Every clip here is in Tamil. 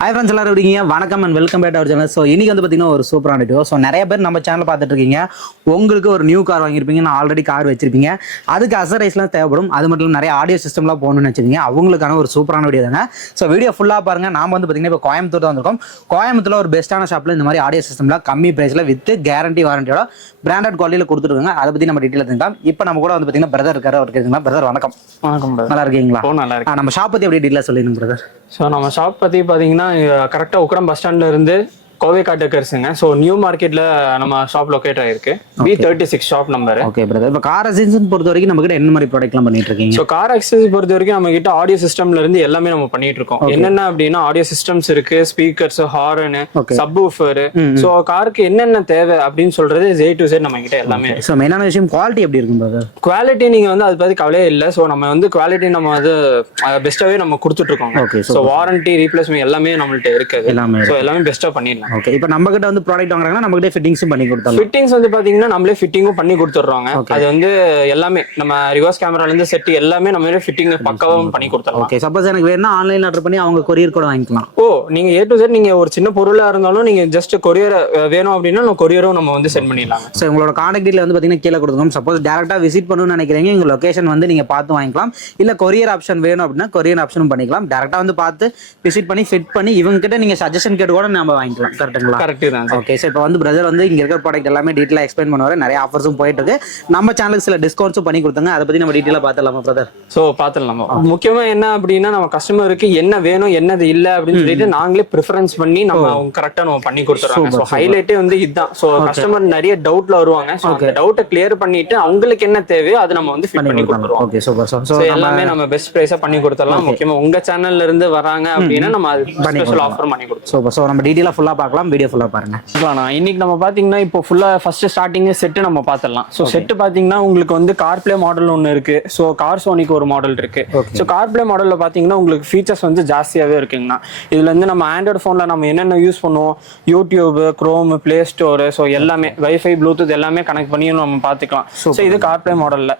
ஹாய் ஃப்ரெண்ட்ஸ், எல்லாரும் இருக்கீங்க. வணக்கம் and welcome back our channel. So இன்னைக்கு வந்து பார்த்தீங்கன்னா ஒரு சூப்பரான வீடியோ. ஸோ நிறைய பேர் நம்ம சேனல் பார்த்துட்டு இருக்கீங்க. உங்களுக்கு ஒரு நியூ கார் வாங்கியிருப்பீங்க, நான் ஆல்ரெடி கார் வச்சிருப்பீங்க. அதுக்கு அசரைஸ்லாம் தேவைப்படும். அது மட்டும் நிறைய ஆடியோ சிஸ்டம்லாம் போகணும்னு வச்சுருக்கீங்க. அவங்களுக்கான ஒரு சூப்பரான வீடியோ தாங்க. ஸோ வீடியோ ஃபுல்லாக பாருங்கள். நாம் வந்து பார்த்தீங்கன்னா இப்போ கோயம்புத்தூர் தான் வந்திருக்கோம். கோயம்புத்தூர் ஒரு பெஸ்ட்டான ஷாப்பில் இந்த மாதிரி ஆடியோ சிஸ்டம்லாம் கம்மி ப்ரைஸில் வித் கேரண்டி வாரண்டியோட பிராண்டட் குவாலிட்டியில் கொடுத்துருக்காங்க. அதை பற்றி நம்ம டீட்டெயில் தெரிஞ்சுக்கலாம். இப்போ நம்ம கூட வந்து பார்த்தீங்கன்னா பிரதர் இருக்காரு. அவர் கேட்குங்களா? பிரதர் வணக்கம். வணக்கம். நல்லா இருக்கீங்களா? நல்லா இருக்கு. நம்ம ஷாப் பற்றி அப்படியே டீட்டெயிலாக சொல்லிடுங்க பிரதர். ஸோ நம்ம ஷாப் பற்றி பார்த்தீங்கன்னா கரெக்டாக உக்கடம் பஸ் ஸ்டாண்ட்ல இருந்து கோவை காட்டுக்கர்ஸுங்க. ஸோ நியூ மார்க்கெட்ல நம்ம ஷாப் லொக்கேட் ஆயிருக்கு. B36 shop number. Okay brother. இப்போ கார் அக்சசரிஸ் பொறுத்த வரைக்கும் நம்ம கிட்ட என்ன மாதிரி ப்ராடக்ட்லாம் பண்ணிட்டு இருக்கீங்க? ஸோ கார் அக்சசரிஸ் பொறுத்த வரைக்கும் நம்ம கிட்ட ஆடியோ சிஸ்டம்ல இருந்து எல்லாமே நம்ம பண்ணிட்டு இருக்கோம். என்னென்ன அப்படின்னா ஆடியோ சிஸ்டம்ஸ் இருக்கு, ஸ்பீக்கர்ஸ், ஹார்ன், சப்வூஃபர். ஸோ காருக்கு என்னென்ன தேவை அப்படின்னு சொல்றது A to Z நம்ம கிட்ட எல்லாமே. ஸோ மெயினான விஷயம் குவாலிட்டி எப்படி இருக்கும் பிரதர்? குவாலிட்டி நீங்க வந்து அதை பத்தி கவலையே இல்லை. ஸோ நம்ம வந்து குவாலிட்டி நம்ம வந்து பெஸ்ட்டாவே நம்ம கொடுத்துட்டு இருக்கோம். ஸோ வாரண்டி ரீப்ளேஸ்மெண்ட் எல்லாமே நம்மள்ட்ட இருக்குது. ஸோ எல்லாமே பெஸ்ட்டா பண்ணிடலாம். ஓகே. இப்போ நம்ம கிட்ட வந்து ப்ராடக்ட் வாங்குறாங்கன்னா நம்ம கிட்ட ஃபிட்டிங்ஸும் பண்ணி கொடுத்தாங்க. ஃபிட்டிங்ஸ் வந்து பாத்தீங்கன்னா நம்மளே ஃபிட்டிங்கும் பண்ணி கொடுத்துட்றோம். அது வந்து எல்லாமே நம்ம ரிவர்ஸ் கேமரால இருந்து செட் எல்லாமே நம்மளே ஃபிட்டிங் பக்காவும் பண்ணி கொடுத்துறோம். ஓகே. சப்போஸ் எனக்கு வேணும்னா ஆன்லைன் ஆர்டர் பண்ணி அவங்க கொரியர் கூட வாங்கிக்கலாம். நீங்க A to Z நீங்க ஒரு சின்ன பொருளா இருந்தாலும் நீங்க ஜஸ்ட் கொரியர் வேணும் அப்படின்னா நம்ம கொரியரும் நம்ம வந்து சென்ட் பண்ணிடலாம். ஸோ உங்களோட கான்டாக்ட் டீடைல் வந்து பாத்தீங்கன்னா கீழே கொடுத்துருக்கோம். சப்போஸ் டேரக்டா விசிட் பண்ணணும்னு நினைக்கிறீங்க, உங்க லொகேஷன் வந்து நீங்க பார்த்து வாங்கிக்கலாம். இல்ல கொரியர் ஆப்ஷன் வேணும் அப்படின்னா கொரியர் ஆப்ஷனும் பண்ணிக்கலாம். டேரக்டா வந்து பார்த்து விசிட் பண்ணி ஃபிட் பண்ணி இவங்க கிட்ட நீங்க சஜஷன் கேட்டு கூட நம்ம வாங்கிக்கலாம். கரெக்ட்டுங்களா? கரெக்ட் தான். ஓகே. ஸோ இப்போ வந்து பிரதர் வந்து இங்க இருக்கிற ப்ராடக்ட் எல்லாமே டீட்டெயிலாக எக்ஸ்பிளைன் பண்ணுவாரு. நிறைய ஆஃபர்ஸும் போயிட்டு இருக்கு. நம்ம சேனலுக்கு சில டிஸ்கவுண்ட்ஸும் பண்ணி கொடுத்தாங்க. அதை பத்தி நம்ம டீட்டெயிலாக பார்த்துலாமா பிரதர்? ஸோ பார்த்துடலாம். முக்கியமா என்ன அப்படின்னா நம்ம கஸ்டமருக்கு என்ன வேணும் என்னது இல்லை அப்படின்னு சொல்லிட்டு நாங்களே ப்ரிஃபரன்ஸ் பண்ணி நம்ம கரெக்டா நம்ம பண்ணி கொடுத்துறோம். ஸோ ஹைலைட்டே வந்து இதுதான். ஸோ கஸ்டமர் நிறைய டவுட்ல வருவாங்க. ஸோ அந்த டவுட்டை கிளியர் பண்ணிட்டு அவங்களுக்கு என்ன தேவையோ அதை நம்ம வந்து ஃபிட் பண்ணி கொடுத்துருவோம். Okay super. ஸோ எல்லாமே நம்ம பெஸ்ட் ப்ரைஸா பண்ணி கொடுத்துடலாம். முக்கியமா உங்க சேனல்ல இருந்து வராங்க அப்படின்னா நம்ம ஸ்பெஷல் ஆஃபர் பண்ணி கொடுத்துருவோம். சூப்பர். ஸோ நம்ம டீட்டெயிலாக ஃபுல்லாக பார்க்கலாம். வீடியோ ஃபுல்லாக பாருங்க. இன்னைக்கு நம்ம பாத்தீங்கன்னா இப்போ ஃபுல்லா ஃபர்ஸ்ட் ஸ்டார்டிங் செட் நம்ம பாத்திரலாம். ஸோ செட் பாத்தீங்கன்னா உங்களுக்கு வந்து கார்ப்ளே மாடல் ஒன்று இருக்கு. ஸோ கார் சோனிக்கு ஒரு மாடல் இருக்கு. ஸோ கார்ப்ளே மாடல்ல பாத்தீங்கன்னா உங்களுக்கு ஃபீச்சர்ஸ் வந்து ஜாஸ்தியாவே இருக்குங்கண்ணா. இதுல இருந்து நம்ம ஆண்ட்ராய்டு போன்ல நம்ம என்னென்ன யூஸ் பண்ணுவோம், YouTube, chrome, play store, so எல்லாமே வைஃபை, ப்ளூடூத் எல்லாமே கனெக்ட் பண்ணி நம்ம பாத்துக்கலாம். ஸோ இது கார்ப்ளே மாடல்ல.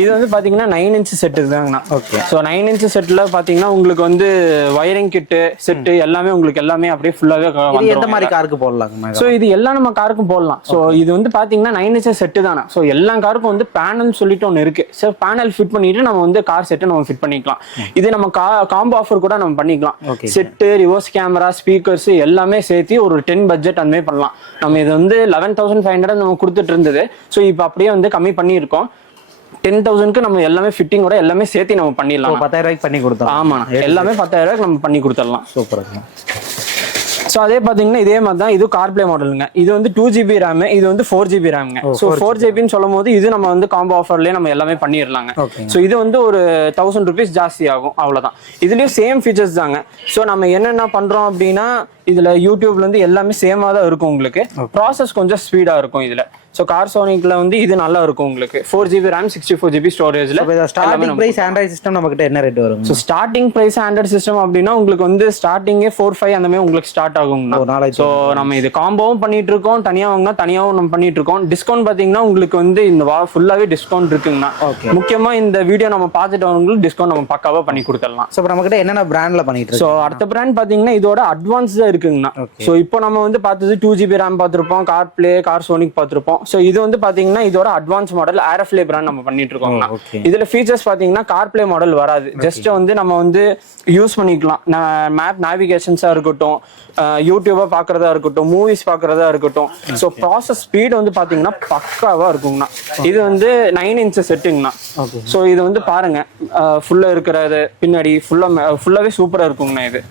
இது வந்து பாத்தீங்கன்னா 9 இன்ச் செட் இதுதாங்கண்ணா. ஓகே. ஸோ 9 இன்ச் செட்ல பாத்தீங்கன்னா உங்களுக்கு வந்து வயரிங் கிட்டு செட்டு எல்லாமே உங்களுக்கு எல்லாமே அப்படியே ஃபுல்லாவே எந்த மாதிரி காருக்கு போடலாம்? ஸோ இது எல்லாம் நம்ம காருக்கும் போடலாம். ஸோ இது வந்து பாத்தீங்கன்னா 9 இன்ச் செட்டு தானே. ஸோ எல்லா காருக்கும் வந்து பேனல் சொல்லிட்டு ஒன்று இருக்கு. ஸோ பேனல் ஃபிட் பண்ணிட்டு நம்ம வந்து கார் செட்டை நம்ம ஃபிட் பண்ணிக்கலாம். இது நம்ம காம்போ ஆஃபர் கூட நம்ம பண்ணிக்கலாம். செட்டு, ரிவர்ஸ் கேமரா, ஸ்பீக்கர்ஸ் எல்லாமே சேர்த்து ஒரு 10 பட்ஜெட் அந்த மாதிரி பண்ணலாம். நம்ம இது வந்து 11,500 நம்ம கொடுத்துட்டு இருந்தது. ஸோ இப்போ அப்படியே வந்து கம்மி பண்ணியிருக்கோம். 10,000க்கு நம்ம எல்லாமே ஃபிட்டிங்கோட எல்லாமே சேர்த்து நம்ம பண்ணிடலாம். 10,000 ரூபாய்க்கு பண்ணி கொடுத்தோம். ஆமா, எல்லாமே 10,000 ரூபாய்க்கு நம்ம பண்ணி கொடுத்துடலாம். சூப்பர். ஸோ அதே பார்த்தீங்கன்னா இதே மாதிரி தான் இது கார்ப்ளே மாடலுங்க. இது வந்து 2GB ரேம், இது வந்து 4GB ரேம்ங்க. ஸோ 4GBன்னு சொல்லும் போது இது நம்ம வந்து காம்போ ஆஃபர்லேயே நம்ம எல்லாமே பண்ணிடலாங்க. ஸோ இது வந்து ஒரு 1000 rupees ஜாஸ்தி ஆகும், அவ்வளோதான். இதுலேயும் சேம் ஃபீச்சர்ஸ் தாங்க. ஸோ நம்ம என்னென்ன பண்ணுறோம் அப்படின்னா இதுல யூடியூப்ல இருந்து எல்லாமே சேமா தான் இருக்கும். உங்களுக்கு ப்ராசஸ் கொஞ்சம் ஸ்பீடா இருக்கும் இதுல. ஸோ கார் சோனிக்ல வந்து இது நல்லா இருக்கும் உங்களுக்கு. 4GB ரேம், 64GB ஸ்டோரேஜ்ல. ஸ்டார்டிங் பிரைஸ் ஆண்ட்ராய்டு சிஸ்டம் நம்ம கிட்ட என்ன ரேட் வரும்? So starting price Android system அப்படின்னா உங்களுக்கு வந்து ஸ்டார்டிங்கே 4,500 அந்த மாதிரி உங்களுக்கு ஸ்டார்ட் ஆகும். ஸோ நம்ம இது காம்போவும் பண்ணிட்டு இருக்கோம், தனியா வாங்கினா தனியாவும் நம்ம பண்ணிட்டு இருக்கோம். டிஸ்கவுண்ட் பாத்தீங்கன்னா உங்களுக்கு வந்து இந்த ஃபுல்லாவே டிஸ்கவுண்ட் இருக்குங்கண்ணா. முக்கியமா இந்த வீடியோ நம்ம பார்த்துட்டு வரவங்களுக்கு டிஸ்கவுண்ட் நம்ம பக்காவா பண்ணி கொடுத்துடலாம். ஸோ நம்ம கிட்ட என்னென்ன பிராண்ட்ல பண்ணிட்டு இருக்கோம்? ஸோ அடுத்த பிராண்ட் பாத்தீங்கன்னா இதோட அட்வான்ஸ் இருக்குங்கண்ணா. ஸோ இப்போ நம்ம வந்து பார்த்தது 2GB ரேம் பார்த்துருப்போம், கார் பிளே, கார் சோனிக் பார்த்துருப்போம். ஸோ இது வந்து பாத்தீங்கன்னா இதோட அட்வான்ஸ் மாடல் ஏரோஃப்ளே பிராண்ட் நம்ம பண்ணிட்டு இருக்கோம். இதுல ஃபீச்சர்ஸ் பாத்தீங்கன்னா கார் பிளே மாடல் வராது. ஜஸ்ட் வந்து நம்ம வந்து யூஸ் பண்ணிக்கலாம். மேப் நேவிகேஷன்ஸா இருக்கட்டும், யூடியூபா பாக்குறதா இருக்கட்டும், மூவிஸ் பாக்குறதா இருக்கட்டும். ஸோ ப்ராசஸ் ஸ்பீட் வந்து பாத்தீங்கன்னா பக்காவா இருக்குங்கண்ணா. இது வந்து 9 இன்ச் செட்டுங்கண்ணா. ஸோ இது வந்து பாருங்க ஃபுல்லா இருக்கிறது பின்னாடி ஃபுல்லாவே சூப்பரா இருக்குங்கண்ணா. இது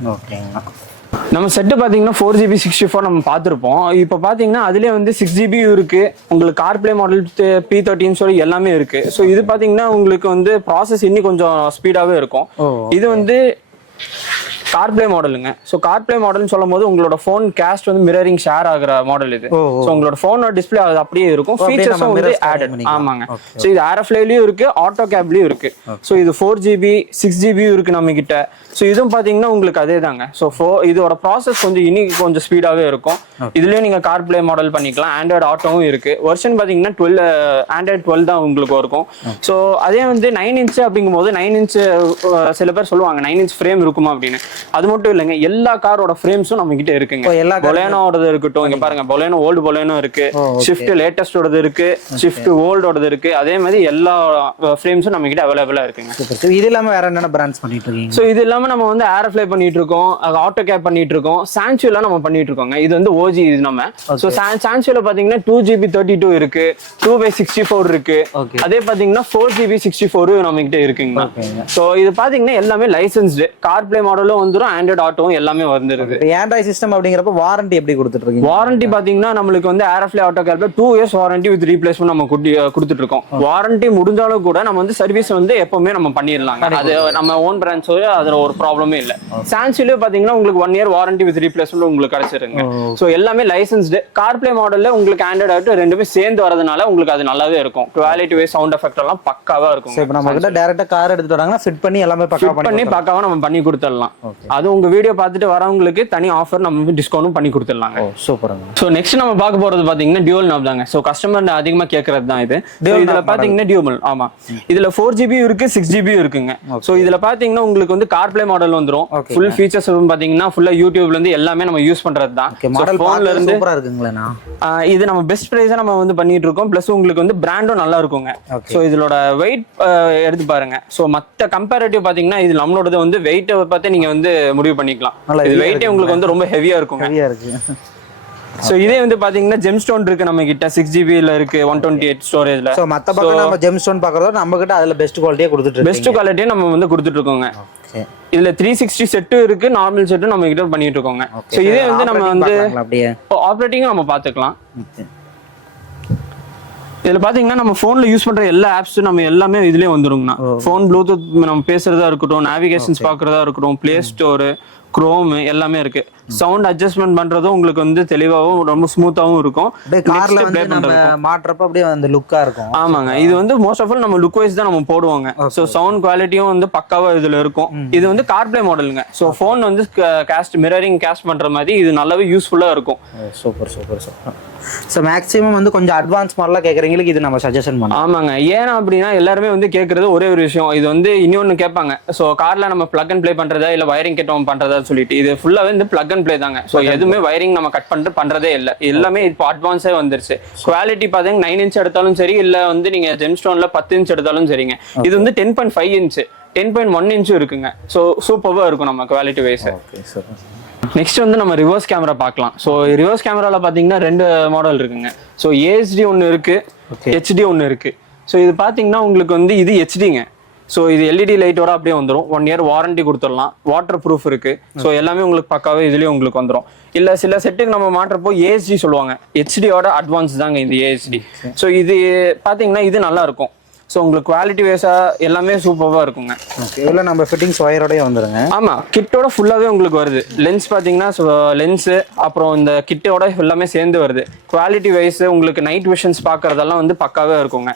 நம்ம செட்டு பாத்தீங்கன்னா 4GB 64 நம்ம பார்த்துருப்போம். இப்போ பாத்தீங்கன்னா அதுலேயே வந்து 6GB இருக்கு. உங்களுக்கு கார்ப்ளே மாடல் P13 சொல்லி எல்லாமே இருக்கு. ஸோ இது பாத்தீங்கன்னா உங்களுக்கு வந்து ப்ராசஸ் இன்னும் கொஞ்சம் ஸ்பீடாவே இருக்கும். இது வந்து கார்ப்ளே மாடலுங்க. ஸோ கார்ப்ளே மாடல்னு சொல்லும் போது உங்களோட ஃபோன் கேஸ்ட் வந்து மிரரிங் ஷேர் ஆகிற மாடல் இது. ஸோ உங்களோட ஃபோனோட டிஸ்பிளே அது அப்படியே இருக்கும். ஃபீச்சர்ஸும் வந்து ஆடட். ஆமாங்க. ஸோ இது ஏரோஃப்ளேலயும் இருக்கு, ஆட்டோ கேப்லயும் இருக்கு. ஸோ இது 4GB 6GB இருக்கு நம்ம கிட்ட. ஸோ இதுவும் பாத்தீங்கன்னா உங்களுக்கு அதே தாங்க. ஸோ இதோட ப்ராசஸ் கொஞ்சம் இன்னைக்கு கொஞ்சம் ஸ்பீடாவே இருக்கும். இதுலயும் நீங்க கார்ப்ளே மாடல் பண்ணிக்கலாம். ஆண்ட்ராய்டு ஆட்டோவும் இருக்கு. வெர்ஷன் பாத்தீங்கன்னா 12 ஆண்ட்ராய்டு 12 தான் உங்களுக்கு இருக்கும். ஸோ அதே வந்து 9 இன்ச் அப்படிங்கும் போது 9 இன்ச் சில பேர் சொல்லுவாங்க 9 இன்ச் ஃப்ரேம் இருக்குமா அப்படின்னு. அது மட்டும் இல்லைங்க, எல்லா காரோட ஃப்ரேம்ஸும் நம்ம கிட்ட இருக்குங்க. எல்லா பொலேனோடது இருக்கட்டும், இங்க பாருங்க பொலேனோ ஓல்டு பொலேனோ இருக்கு, ஷிஃப்ட் லேட்டஸ்டோடது இருக்கு, ஷிஃப்ட் ஓல்டோடது இருக்கு. அதே மாதிரி எல்லா ஃப்ரேம்ஸும் நம்ம கிட்ட அவைலபிளா இருக்குங்க. இது இல்லாம வேற என்னென்ன பிராண்ட்ஸ் பண்ணிட்டு இருக்கீங்க? ஸோ இது இல்லாம நம்ம வந்து ஏர்ஃப்ளை பண்ணிட்டு இருக்கோம், ஆட்டோ கேப் பண்ணிட்டு இருக்கோம், சான்சுவலா நம்ம பண்ணிட்டு இருக்கோங்க. இது வந்து ஓஜி இது நம்ம. ஸோ சான்சுவல பாத்தீங்கன்னா 2GB 32 இருக்கு, 2x64 இருக்கு. அதே பாத்தீங்கன்னா 4GB 64 நம்ம கிட்ட இருக்குங்க. ஸோ இது பாத்தீங்கன்னா எல்லாமே லைசன்ஸ்டு கார் பிளே மாடலும் வந்துடும், ஆண்ட்ராய்டு ஆட்டோவும் எல்லாமே வந்துருது. ஆண்ட்ராய்டு சிஸ்டம் அப்படிங்கிறப்ப வாரண்டி எப்படி கொடுத்துட்டு இருக்கீங்க? வாரண்டி பாத்தீங்கன்னா நம்மளுக்கு வந்து ஏர்ஃப்ளை ஆட்டோ கேப்ல 2 years வாரண்டி வித் ரீப்ளேஸ்மெண்ட் நம்ம கொடுத்துட்டு இருக்கோம். வாரண்டி முடிஞ்சாலும் கூட நம்ம வந்து சர்வீஸ் வந்து எப்பவுமே நம்ம பண்ணிடலாங்க. அது நம்ம ஓன் பிரான்ச்சோ அதுல ஒரு ப்ராப்ளமே இல்ல. சான்சுவலே பாத்தீங்கன்னா உங்களுக்கு 1 year வாரண்டி வித் ரீப்ளேஸ்மெண்ட் உங்களுக்கு கிடைச்சிருங்க. ஸோ எல்லாமே லைசன்ஸ்டு கார் பிளே மாடல்ல உங்களுக்கு ஆண்ட்ராய்டு ஆட்டோ ரெண்டுமே சேர்ந்து வரதுனால உங்களுக்கு அது நல்லாவே இருக்கும். குவாலிட்டி வைஸ் சவுண்ட் எஃபெக்ட் எல்லாம் பக்காவா இருக்கும். இப்போ நம்ம கிட்ட டைரக்டா கார் எடுத்துட்டு வராங்கன்னா ஃபிட் பண்ணி எல்லாமே பக்காவா நம்ம பண்ணி கொடுத்துடலாம். அது உங்க வீடியோ பார்த்துட்டு வரவங்களுக்கு தனி ஆஃபர் நம்ம டிஸ்கவுண்டும் பண்ணி கொடுத்துடலாங்க. சூப்பருங்க. ஸோ நெக்ஸ்ட் நம்ம பார்க்க போறது பாத்தீங்கன்னா டியூவல் நாப் தாங்க. ஸோ கஸ்டமர் அதிகமா கேட்கறது தான் இது. இதுல பாத்தீங்கன்னா டியூவல், ஆமா இதுல 4GB இருக்கு, 6GB இருக்குங்க. ஸோ இதுல பாத்தீங்கன்னா உங்களுக்கு வந்து கார் பிளே மாடல் வந்துரும். ஃபுல் ஃபீச்சர்ஸ் பாத்தீங்கன்னா ஃபுல்லா யூடியூப்ல இருந்து எல்லாமே நம்ம யூஸ் பண்றது தான். போன்ல இருந்து சூப்பரா இருக்குங்களா? இது நம்ம பெஸ்ட் பிரைஸா நம்ம வந்து பண்ணிட்டு இருக்கோம். பிளஸ் உங்களுக்கு வந்து பிராண்டும் நல்லா இருக்குங்க. ஸோ இதோட வெயிட் எடுத்து பாருங்க. ஸோ மத்த கம்பேரிட்டிவ் பாத்தீங்கன்னா இது நம்மளோட வந்து வெயிட் பார்த்து நீங்க வந்து முடிவு பண்ணிக்கலாம். இது வெயிட்டே உங்களுக்கு வந்து ரொம்ப ஹெவியா இருக்கும். சோ இதே வந்து பாத்தீங்கன்னா ஜெம்ஸ்டோன் இருக்கு நம்ம கிட்ட, 6GB ல இருக்கு, 128 ஸ்டோரேஜ்ல. சோ மத்த பக்கம் நம்ம ஜெம்ஸ்டோன் பார்க்கறதோ நம்ம கிட்ட அதுல பெஸ்ட் குவாலிட்டியா கொடுத்துட்டு இருக்கோம். பெஸ்ட் குவாலிட்டியா நம்ம வந்து கொடுத்துட்டு இருக்கோங்க. இதுல 360 செட் இருக்கு, நார்மல் செட்டும் நம்ம கிட்ட பண்ணிட்டு இருக்கோங்க. சோ இதே வந்து நம்ம வந்து ஆப்ரேட்டிங்கும் நம்ம பாத்துக்கலாம். இதுல பாத்தீங்கன்னா நம்ம போன்ல யூஸ் பண்ற எல்லா ஆப்ஸ் நம்ம எல்லாமே இதுலயே வந்துருங்கண்ணா. போன் ப்ளூடூத் நம்ம பேசுறதா இருக்கட்டும், நேவிகேஷன்ஸ் பாக்குறதா இருக்கட்டும், பிளே ஸ்டோர், குரோம் எல்லாமே இருக்கு. சவுண்ட் அட்ஜஸ்ட்மெண்ட் பண்றதும் உங்களுக்கு வந்து தெளிவாகவும் ரொம்ப ஸ்மூத்தாவும் இருக்கும். கார்ல வந்து நம்ம மாற்றப்ப அப்படியே அந்த லுக்கா இருக்கும். ஆமாங்க, இது வந்து மோஸ்ட் ஆஃப் ஆல் நம்ம லுக் வைஸ் தான் நம்ம போடுவாங்க. சோ சவுண்ட் குவாலிட்டியும் வந்து பக்காவா இதுல இருக்கும். இது வந்து கார் பிளே மாடலுங்க. சோ போன் வந்து காஸ்ட் மிரரிங் காஸ்ட் பண்ற மாதிரி இது நல்லாவே யூஸ்ஃபுல்லா இருக்கும். Super super super. So maximum வந்து கொஞ்சம் அட்வான்ஸ் மாடலா கேக்குறவங்களுக்கு இது நம்ம சஜஷன் பண்ணலாம். ஆமாங்க, ஏன்னா அப்படின்னா எல்லாருமே வந்து கேட்கறது ஒரே ஒரு விஷயம். இது வந்து இன்னொன்னு கேட்பாங்க. சோ கார்ல நம்ம பிளக் அண்ட் ப்ளே பண்றதா இல்ல வயரிங் கட் பண்றதா சொல்லிட்டு, இது ஃபுல்லாவே வந்து பிளக் அண்ட் ப்ளே தாங்க. சோ எதுவுமே வயரிங் நம்ம கட் பண்றதே இல்ல. எல்லாமே இப்போ அட்வான்ஸே வந்துருச்சு. குவாலிட்டி பாத்தீங்கன்னா 9 inch எடுத்தாலும் சரி, இல்ல வந்து நீங்க ஜெம்ஸ்டோன்ல 10 inch எடுத்தாலும் சரிங்க. இது வந்து 10.5 inch, 10.1 inch இருக்குங்க. சோ சூப்பரா இருக்கும் நம்ம குவாலிட்டி வைஸ். நெக்ஸ்ட் வந்து நம்ம ரிவர்ஸ் கேமரா பார்க்கலாம். ஸோ ரிவர்ஸ் கேமரால பாத்தீங்கன்னா 2 மாடல் இருக்குங்க. ஸோ ஏஹெச்டி ஒன்று இருக்கு, ஹெச்டி ஒன்று இருக்கு. ஸோ இது பாத்தீங்கன்னா உங்களுக்கு வந்து இது ஹெச்டிங்க. ஸோ இது எல்இடி லைட்டோட அப்படியே வந்துடும். 1 year வாரண்டி கொடுத்துடலாம். வாட்டர் ப்ரூஃப் இருக்கு. ஸோ எல்லாமே உங்களுக்கு பக்காவே இதுலயே உங்களுக்கு வந்துடும். இல்ல சில செட்டுக்கு நம்ம மாற்றப்போ ஏஹெச்டி சொல்லுவாங்க. ஹெச்டியோட அட்வான்ஸ் தாங்க இந்த ஏஹெச்டி. ஸோ இது பாத்தீங்கன்னா இது நல்லா இருக்கும். ஸோ உங்களுக்கு குவாலிட்டி வைஸா எல்லாமே சூப்பராக இருக்குங்க. இதில் நம்ம ஃபிட்டிங்ஸ் ஒயரோடய வந்துருங்க. ஆமாம், கிட்டோட ஃபுல்லாகவே உங்களுக்கு வருது. லென்ஸ் பார்த்தீங்கன்னா லென்ஸு அப்புறம் இந்த கிட்டோட எல்லாமே சேர்ந்து வருது. குவாலிட்டி வைஸ் உங்களுக்கு நைட் விஷன்ஸ் பார்க்கறதெல்லாம் வந்து பக்காவே இருக்குங்க.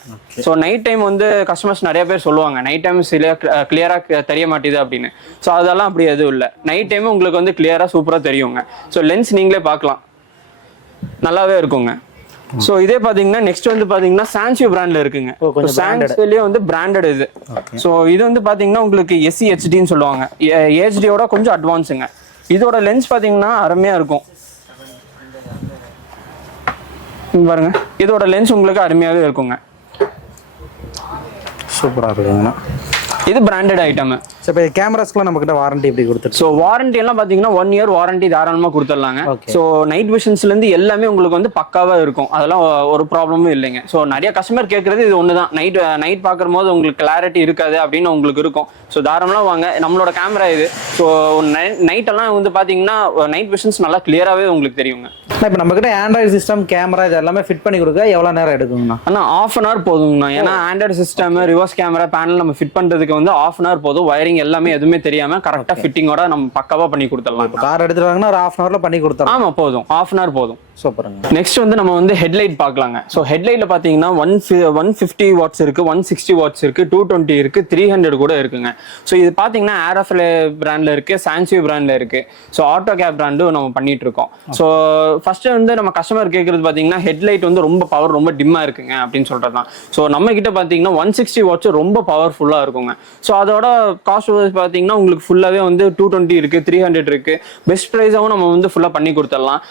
ஸோ நைட் டைம் வந்து கஸ்டமர்ஸ் நிறைய பேர் சொல்லுவாங்க நைட் டைம் சில கிளியராக தெரிய மாட்டேது அப்படின்னு. ஸோ அதெல்லாம் அப்படி எதுவும் இல்லை. நைட் டைமும் உங்களுக்கு வந்து கிளியராக சூப்பராக தெரியுங்க. ஸோ லென்ஸ் நீங்களே பார்க்கலாம், நல்லாவே இருக்குங்க. சோ இதே பாத்தீங்கன்னா நெக்ஸ்ட் வந்து பாத்தீங்கன்னா சான்சியோ பிராண்ட்ல இருக்குங்க. சான்சியோலயே வந்து பிராண்டட் இது. சோ இது வந்து பாத்தீங்கன்னா உங்களுக்கு SEHDன்னு சொல்லுவாங்க. HDயோட கொஞ்சம் அட்வான்ஸுங்க. இதோட லென்ஸ் பாத்தீங்கன்னா அருமையா இருக்கும் பாருங்க. இதோட லென்ஸ் உங்களுக்கு அருமையாவே இருக்குங்க. சூப்பரா இருக்குங்க. இது பிராண்டட் ஐட்டம். இப்போ கேமராஸ்க்குலாம் நம்ம கிட்ட வாரண்டி எப்படி கொடுத்துரு? ஸோ வாரண்டி எல்லாம் பாத்தீங்கன்னா 1 year வாரண்டி தாராளமா கொடுத்துடலாங்க. ஸோ நைட் விஷன்ஸ்ல இருந்து எல்லாமே உங்களுக்கு வந்து பக்காவா இருக்கும். அதெல்லாம் ஒரு ப்ராப்ளமும் இல்லைங்க. ஸோ நிறைய கஸ்டமர் கேட்கறது இது ஒண்ணுதான். நைட் பார்க்கும் போது உங்களுக்கு கிளாரிட்டி இருக்காது அப்படின்னு உங்களுக்கு இருக்கும். ஸோ தாராளமா வாங்க, நம்மளோட கேமரா இது. ஸோ நைட் எல்லாம் வந்து பாத்தீங்கன்னா நைட் விஷன்ஸ் நல்லா கிளியராகவே உங்களுக்கு தெரியுங்க. இப்போ நம்ம கிட்ட ஆண்ட்ராய்டு சிஸ்டம் கேமரா இது எல்லாமே ஃபிட் பண்ணி கொடுக்க எவ்வளவு நேரம் எடுக்குங்கண்ணா? ஆனா 1/2 hour போதுங்கண்ணா. ஏன்னா Android system reverse camera panel நம்ம ஃபிட் பண்றதுக்கு வந்து 1/2 hour போதும். வயரிங் எல்லாமே எதுவுமே தெரியாம கரெக்டா ஃபிட்டிங்கோட நம்ம பக்காவா பண்ணி கொடுத்துடலாம். கார் எடுத்துட்டு வாங்கன்னா ஒரு 1/2 hourல பண்ணி கொடுத்துடலாம். ஆமா போதும், 1/2 hour போதும். சூப்பருங்க. நெக்ஸ்ட் வந்து நம்ம வந்து ஹெட்லைட் பார்க்கலாங்க. ஸோ ஹெட்லைட்ல பார்த்தீங்கன்னா 150 வாட்ஸ் இருக்கு, 160 வாட்ஸ் இருக்கு, 220 இருக்கு, 300 கூட இருக்குங்க. ஸோ இது பார்த்தீங்கன்னா ஏரோஃப்ளே பிராண்ட்ல இருக்கு, சான்சியோ பிராண்ட்ல இருக்கு. ஸோ ஆட்டோ கேப் பிராண்டும் நம்ம பண்ணிட்டு இருக்கோம். ஸோ ஃபர்ஸ்ட் வந்து நம்ம கஸ்டமர் கேட்கறது பார்த்தீங்கன்னா ஹெட்லைட் வந்து ரொம்ப பவர் ரொம்ப டிம்மா இருக்குங்க அப்படின்னு சொல்றது தான். ஸோ நம்ம கிட்ட பார்த்தீங்கன்னா 160 வாட்ஸ் ரொம்ப பவர்ஃபுல்லா இருக்குங்க. ஸோ அதோட காஸ்ட் பார்த்தீங்கன்னா உங்களுக்கு ஃபுல்லாவே வந்து 220 இருக்கு, 300 இருக்கு. பெஸ்ட் ப்ரைஸாவும் நம்ம வந்து ஃபுல்லா பண்ணி கொடுத்துடலாம்.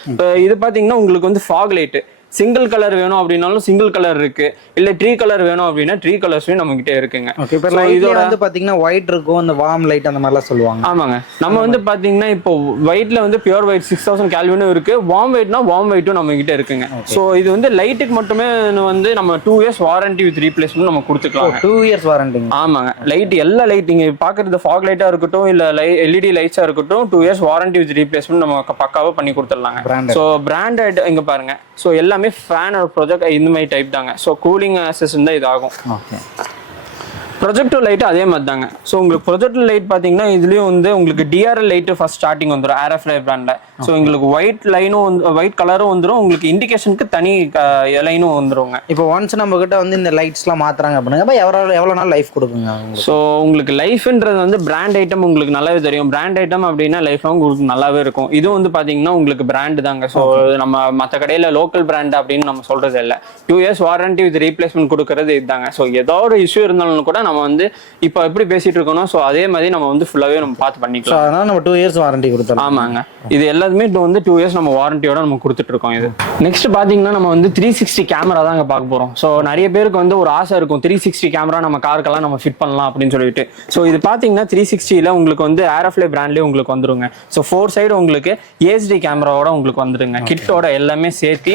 இது பார்த்தீங்கன்னா உங்களுக்கு வந்து ஃபாக் லைட் சிங்கிள் கலர் வேணும் அப்படின்னாலும் சிங்கிள் கலர் இருக்கு, இல்ல ட்ரீ கலர் வேணும் அப்படின்னா ட்ரீ கலர்ஸும் நம்ம கிட்ட இருக்குங்க. ஓகே, இப்போ இதோட வந்து பாத்தீங்கன்னா ஒயிட் இருக்கும், அந்த வார்ம் லைட் அந்த மாதிரிலாம் சொல்லுவாங்க. ஆமாங்க, நம்ம வந்து பாத்தீங்கன்னா இப்போ ஒயிட்ல வந்து பியூர் ஒயிட் 6000 கேல்வினும் இருக்கு, வார்ம் ஒயிட்னா வார்ம் ஒயிட்டும் நம்ம கிட்ட இருக்குங்க. ஸோ இது வந்து லைட்டுக்கு மட்டுமே வந்து நம்ம 2 இயர்ஸ் வாரண்டி வித் ரீப்ளேஸ்மெண்ட் நம்ம கொடுத்துக்கலாம். 2 இயர்ஸ் வாரண்டி. ஆமாங்க, லைட் எல்லா லைட் நீங்க பாக்குறது ஃபாக் லைட்டா இருக்கட்டும் இல்ல எல்இடி லைட்ஸா இருக்கட்டும் 2 இயர்ஸ் வாரண்டி வித் ரீப்ளேஸ்மெண்ட் நம்ம பக்காவா பண்ணி கொடுத்துடலாங்க. ஸோ பிராண்டட் இங்க பாருங்க. ஸோ எல்லாமே ஃபேன் ஒரு ப்ரொஜெக்ட் இந்த மாதிரி டைப் தாங்க. ஸோ கூலிங் அசிஸ்டன்ட் தான் இது ஆகும். ஓகே, ப்ரொஜெக்டர் லைட் அதே மாதிரி தாங்க. ஸோ உங்களுக்கு ப்ரொஜெக்டர் லைட் பார்த்தீங்கன்னா இதுலேயும் வந்து உங்களுக்கு டிஆர்எல் லைட்டு ஃபர்ஸ்ட் ஸ்டார்டிங் வந்துடும் ஏரோஃப்ளை பிராண்டில். ஸோ உங்களுக்கு ஒயிட் லைனும் வந்து ஒயிட் கலரும் வந்துடும், உங்களுக்கு இண்டிகேஷனுக்கு தனி லைனும் வந்துருங்க. இப்போ ஒன்ஸ் நம்ம கிட்ட வந்து இந்த லைட்ஸ்லாம் மாத்துறாங்க அப்படின்னா எவ்வளோ நாள் லைஃப் கொடுக்குங்க? ஸோ உங்களுக்கு லைஃப்ன்றது வந்து பிராண்ட் ஐட்டம் உங்களுக்கு நல்லாவே தெரியும். பிராண்ட் ஐட்டம் அப்படின்னா லைஃப் உங்களுக்கு நல்லாவே இருக்கும். இதுவும் வந்து பார்த்தீங்கன்னா உங்களுக்கு பிராண்டு தாங்க. ஸோ நம்ம மற்ற கடையில் லோக்கல் பிராண்ட் அப்படின்னு நம்ம சொல்றது இல்லை. 2 இயர்ஸ் வாரண்டி வித் ரீப்ளேஸ்மெண்ட் கொடுக்கறது இதுதாங்க. ஸோ ஏதோ ஒரு இஷ்யூ இருந்தாலும் கூட நம்ம வந்து இப்போ எப்படி பேசிட்டு இருக்கோம், ஸோ அதே மாதிரி நம்ம வந்து ஃபுல்லாவே நம்ம பார்த்து பண்ணிக்கலாம். அதனால நம்ம 2 இயர்ஸ் வாரண்டி கொடுத்தோம். ஆமாங்க, இது எல்லாத்துமே வந்து 2 இயர்ஸ் நம்ம வாரண்டியோட நம்ம கொடுத்துட்டு இருக்கோம். இது நெக்ஸ்ட் பாத்தீங்கன்னா நம்ம வந்து 360 கேமரா தாங்க பார்க்க போறோம். ஸோ நிறைய பேருக்கு வந்து ஒரு ஆசை இருக்கும் 360 கேமரா நம்ம காருக்கெல்லாம் நம்ம ஃபிட் பண்ணலாம் அப்படின்னு சொல்லிட்டு. ஸோ இது பாத்தீங்கன்னா 360ல உங்களுக்கு வந்து ஏரோஃப்ளை பிராண்ட்லேயே உங்களுக்கு வந்துருங்க. ஸோ 4 சைடு உங்களுக்கு ஏஎஸ்டி கேமராவோட உங்களுக்கு வந்துருங்க. கிட்டோட எல்லாமே சேர்த்து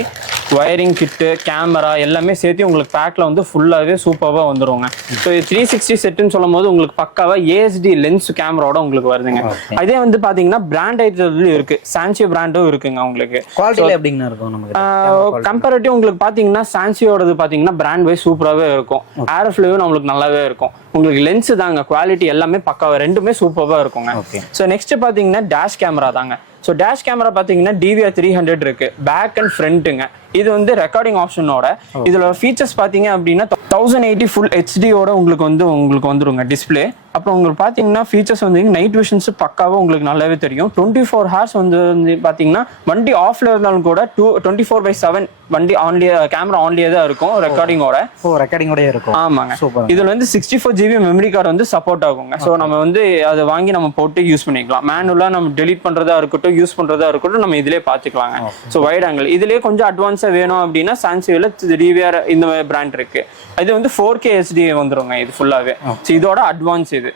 வயரிங் கிட்டு கேமரா எல்லாமே சேர்த்து உங்களுக்கு பேக்ல வந்து ஃபுல்லாவே சூப்பராக வந்துருங்க. ஸோ 360 செட்டுன்னு சொல்லும் போது உங்களுக்கு பக்காவா ஏஎஸ்டி லென்ஸ் கேமராவோட உங்களுக்கு வருதுங்க. அதே வந்து பாத்தீங்கன்னா பிராண்ட் ஐட்டத்துலயும் இருக்கு, சான்சியோ பிராண்டும் இருக்குங்க. உங்களுக்கு குவாலிட்டில எப்படிங்க இருக்கும்? நமக்கு கம்பேரிட்டிவ் உங்களுக்கு பாத்தீங்கன்னா சான்சியோடது பாத்தீங்கன்னா பிராண்ட் வைஸ் சூப்பராகவே இருக்கும், ஏரோஃப்ளேவும் நம்மளுக்கு நல்லாவே இருக்கும். உங்களுக்கு லென்ஸ் தாங்க குவாலிட்டி எல்லாமே பக்காவா ரெண்டுமே சூப்பராக இருக்குங்க. ஸோ நெக்ஸ்ட் பாத்தீங்கன்னா டேஷ் கேமரா தாங்க. ஸோ டேஷ் கேமரா பார்த்தீங்கன்னா DVR 300 இருக்கு, பேக் அண்ட் ஃப்ரண்ட்டுங்க. இது வந்து ரெக்கார்டிங் ஆப்ஷனோட இதுல ஃபீச்சர்ஸ் பார்த்தீங்க அப்படின்னா 1080 ஃபுல் ஹெச்டியோட உங்களுக்கு வந்துருங்க டிஸ்பிளே. அப்புறம் உங்களுக்கு பார்த்தீங்கன்னா ஃபீச்சர்ஸ் வந்து நைட் விஷன்ஸ் பக்காவாக உங்களுக்கு நல்லாவே தெரியும். 24 ஹார்ஸ் வந்து பார்த்தீங்கன்னா வண்டி ஆஃப்ல இருந்தாலும் கூட 24/7 வண்டி ஆன்லியே கேமரா ஆன்லியே தான் இருக்கும் ரெக்கார்டிங்கோட. ரெக்கார்டிங்கோட இருக்கும். ஆமாங்க, இதுல வந்து 64 GB மெமரி கார்டு வந்து சப்போர்ட் ஆகுங்க. ஸோ நம்ம வந்து அதை வாங்கி நம்ம போட்டு யூஸ் பண்ணிக்கலாம். மேனுவலா நம்ம டெலிட் பண்றதா இருக்கட்டும் யூஸ் பண்றதா இருக்கட்டும் நம்ம இதுலயே பாத்துக்கலாங்க. ஸோ வைட் ஆங்கிள் இதுலயே கொஞ்சம் அட்வான்ஸா வேணும் அப்படின்னா சான்சியோல DVR இந்த பிராண்ட் இருக்கு. இது வந்து 4K HD வந்துருங்க இது ஃபுல்லாவே. இதோட அட்வான்ஸ் இது.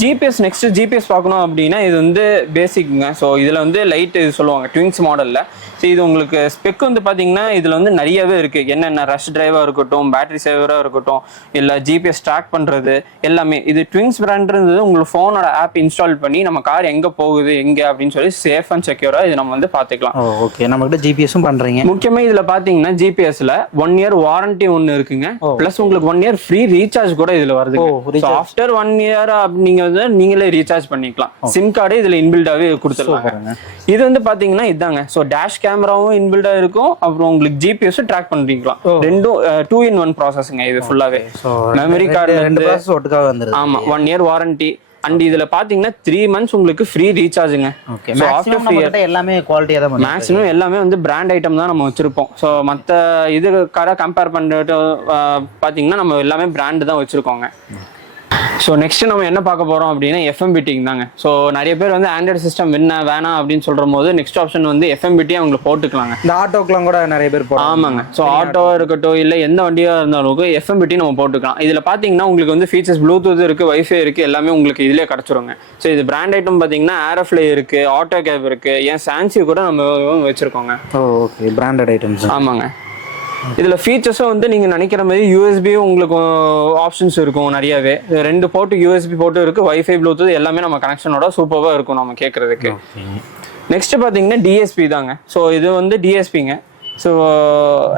ஜிபிஎஸ் நெக்ஸ்ட் ஜிபிஎஸ் பார்க்கணும் அப்படின்னா இது வந்து பேசிக்ங்க. ஸோ இதில் வந்து லைட் இது சொல்லுவாங்க ட்விங்ஸ் மாடலில். ஸோ இது உங்களுக்கு ஸ்பெக் வந்து பார்த்தீங்கன்னா இதில் வந்து நிறையவே இருக்குது. என்னென்ன ரஷ் டிரைவாக இருக்கட்டும், பேட்டரி சேவராக இருக்கட்டும், இல்லை ஜிபிஎஸ் ட்ராக் பண்ணுறது எல்லாமே. இது ட்விங்ஸ் பிராண்ட்ன்றது உங்களுக்கு ஃபோனோட ஆப் இன்ஸ்டால் பண்ணி நம்ம கார் எங்கே போகுது எங்கே அப்படின்னு சொல்லி சேஃப் அண்ட் செக்யூராக இது நம்ம வந்து பார்த்துக்கலாம். ஓகே, நம்மகிட்ட ஜிபிஎஸும் பண்ணுறீங்க. முக்கியமாக இதில் பார்த்தீங்கன்னா ஜிபிஎஸ்ல 1 இயர் வாரண்டி ஒன்று இருக்குங்க. ப்ளஸ் உங்களுக்கு 1 இயர் ஃப்ரீ ரீசார்ஜ் கூட இதில் வருது. ஆஃப்டர் 1 இயர் நீங்க வந்து நீங்களே ரீசார்ஜ் பண்ணிக்கலாம். சிம் கார்டு இதுல இன்பில்டாவே கொடுத்துருவாங்க. இது வந்து பாத்தீங்கன்னா இதாங்க. சோ டேஷ் கேமராவும் இன்பில்டா இருக்கும், அப்புறம் உங்களுக்கு ஜிபிஎஸ் ட்ராக் பண்ணிக்கலாம். ரெண்டும் 2-in-1 ப்ராசஸ்ங்க இது ஃபுல்லாவே. மெமரி கார்டு வந்து ஒட்டுக்காக வந்துருது. ஆமா, 1 இயர் வாரண்டி. அண்ட் இதுல பாத்தீங்கன்னா 3 months உங்களுக்கு ஃப்ரீ ரீசார்ஜுங்க. எல்லாமே குவாலிட்டியா தான். மேக்ஸிமம் எல்லாமே வந்து பிராண்ட் ஐட்டம் தான் நம்ம வச்சிருப்போம். ஸோ மற்ற இது கம்பேர் பண்ணிட்டு பாத்தீங்கன்னா நம்ம எல்லாமே பிராண்ட் தான் வச்சிருக்கோங்க. ஸோ நெக்ஸ்ட் நம்ம என்ன பார்க்க போறோம் அப்படின்னா எஃப்எம்பிடிங் தாங்க. ஸோ நிறைய பேர் வந்து ஆண்ட்ராய்டு சிஸ்டம் வேணாம் அப்படின்னு சொல்ற போது நெக்ஸ்ட் ஆப்ஷன் வந்து எஃப்எம்பிடி அவங்களுக்கு போட்டுக்கலாங்க. இந்த ஆட்டோக்கெல்லாம் கூட நிறைய பேர் ஆமாங்க. ஸோ ஆட்டோ இருக்கட்டும் இல்லை எந்த வண்டியா இருந்தாலும் எஃப்எம்பிடி நம்ம போட்டுக்கலாம். இதுல பாத்தீங்கன்னா உங்களுக்கு வந்து ஃபீச்சர்ஸ் ப்ளூடூத் இருக்கு, வைஃபை இருக்கு, எல்லாமே உங்களுக்கு இதுலேயே கிடைச்சிருங்க. ஸோ இது பிராண்ட் ஐட்டம் பாத்தீங்கன்னா ஏரோஃப்ளை இருக்கு, ஆட்டோ கேப் இருக்கு, ஏன் சான்சி கூட நம்ம வச்சிருக்கோங்க. Okay, branded items. ஆமாங்க. இதுல ஃபீச்சர்ஸும் வந்து நீங்க நினைக்கிற மாதிரி யூஎஸ்பியும் உங்களுக்கு ஆப்ஷன்ஸ் இருக்கும் நிறையவே. 2 போர்ட் யூஎஸ்பி போர்ட்டும் இருக்கு, வைஃபை ப்ளூடூத் எல்லாமே நம்ம கனெக்ஷனோட சூப்பராக இருக்கும் நம்ம கேட்கறதுக்கு. நெக்ஸ்ட் பாத்தீங்கன்னா டிஎஸ்பி தாங்க. ஸோ இது வந்து டிஎஸ்பிங்க. ஸோ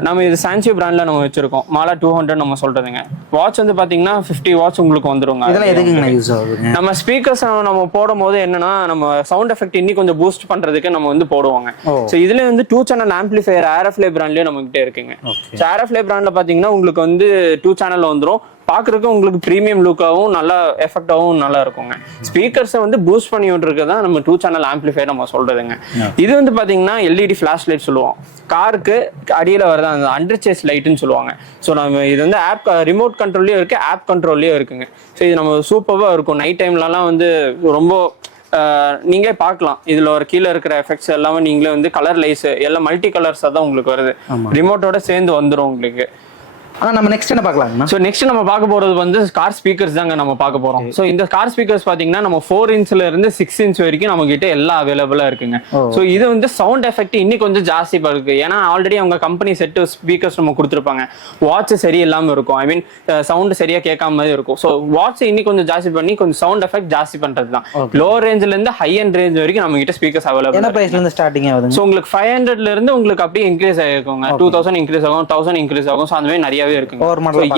நம்ம இது சான்சியோ பிராண்ட்ல நம்ம வச்சிருக்கோம். மாலா 200 நம்ம சொல்றதுங்க. வாட்ச் வந்து பாத்தீங்கன்னா 50 வாட்ச் உங்களுக்கு வந்துருங்க. இதெல்லாம் எதுக்குங்க யூஸ் ஆகுதுங்க? நம்ம ஸ்பீக்கர்ஸ் நம்ம போடும் போது என்னன்னா நம்ம சவுண்ட் எஃபெக்ட் இன்னி கொஞ்சம் பூஸ்ட் பண்றதுக்கு நம்ம வந்து போடுவாங்க. ஸோ இதுல வந்து 2 சேனல் ஆம்பிளிஃபையர் ஏரோஃப்ளே பிராண்ட்லயே நம்ம கிட்ட இருக்குங்க. ஸோ ஏரோஃப்ளே பிராண்ட்ல பாத்தீங்கன்னா உங்களுக்கு வந்து 2 சேனல் வந்துரும். பாக்குறதுக்கு உங்களுக்கு ப்ரீமியம் லுக்காகவும் நல்லா எஃபெக்டாகவும் நல்லா இருக்குங்க. ஸ்பீக்கர்ஸை வந்து பூஸ்ட் பண்ணி விட்டுருக்கதான் நம்ம 2 சேனல் ஆம்பிளிஃபையர் நம்ம சொல்றதுங்க. இது வந்து பாத்தீங்கன்னா எல்இடி ஃபிளாஷ் லைட் சொல்லுவோம். காருக்கு அடியில வரதான் அந்த அண்டர் சேஸ் லைட்னு சொல்லுவாங்க. ஸோ நம்ம இது வந்து ஆப் ரிமோட் கண்ட்ரோல்லயும் இருக்கு, ஆப் கண்ட்ரோல்லயும் இருக்குங்க. ஸோ இது நம்ம சூப்பராக இருக்கும். நைட் டைம்லலாம் வந்து ரொம்ப நீங்களே பார்க்கலாம். இதுல ஒரு கீழே இருக்கிற எஃபெக்ட்ஸ் எல்லாமே நீங்களே வந்து கலர் லைஸ் எல்லாம் மல்டி கலர்ஸா தான் உங்களுக்கு வருது. ரிமோட்டோட சேர்ந்து வந்துடும் உங்களுக்கு. ஆனா நம்ம நெக்ஸ்ட் என்ன பார்க்கலாம்னா, ஸோ நெக்ஸ்ட் நம்ம பார்க்க போறது வந்து கார் ஸ்பீக்கர்ஸ் தாங்க நம்ம பார்க்க போறோம். ஸோ இந்த கார் ஸ்பீக்கர்ஸ் பாத்தீங்கன்னா நம்ம 4 இன்ச்ல இருந்து 6 இன்ச் வரைக்கும் நம்ம கிட்ட எல்லாம் அவைலபிளா இருக்குங்க. ஸோ இது வந்து சவுண்ட் எஃபெக்ட் இன்னும் கொஞ்சம் ஜாஸ்தி இருக்கு. ஏன்னா ஆல்ரெடி அவங்க கம்பெனி செட் ஸ்பீக்கர்ஸ் நம்ம கொடுத்துருப்பாங்க. வாட்ச் சரி இல்லாம இருக்கும். ஐ மீன் சவுண்ட் சரியா கேட்காம மாதிரி இருக்கும். ஸோ வாட்ச் இன்னும் கொஞ்சம் ஜாஸ்தி பண்ணி கொஞ்சம் சவுண்ட் எஃபெக்ட் ஜாஸ்தி பண்றது தான். லோ ரேஞ்ச்ல இருந்து ஹை அண்ட் ரேஞ்ச் வரைக்கும் நம்ம கிட்ட ஸ்பீக்கர்ஸ் அவைலபிள். என்ன பிரைஸ்ல இருந்து ஸ்டார்டிங் ஆகுது? ஸோ உங்களுக்கு 500ல இருந்து உங்களுக்கு அப்படியே இன்க்ரீஸ் ஆகிருக்குங்க. 2000 இன்க்ரீஸ் ஆகும், 1000 இன்க்ரீஸ் ஆகும். ஸோ அந்த மாதிரி நிறையவே இருக்குங்க.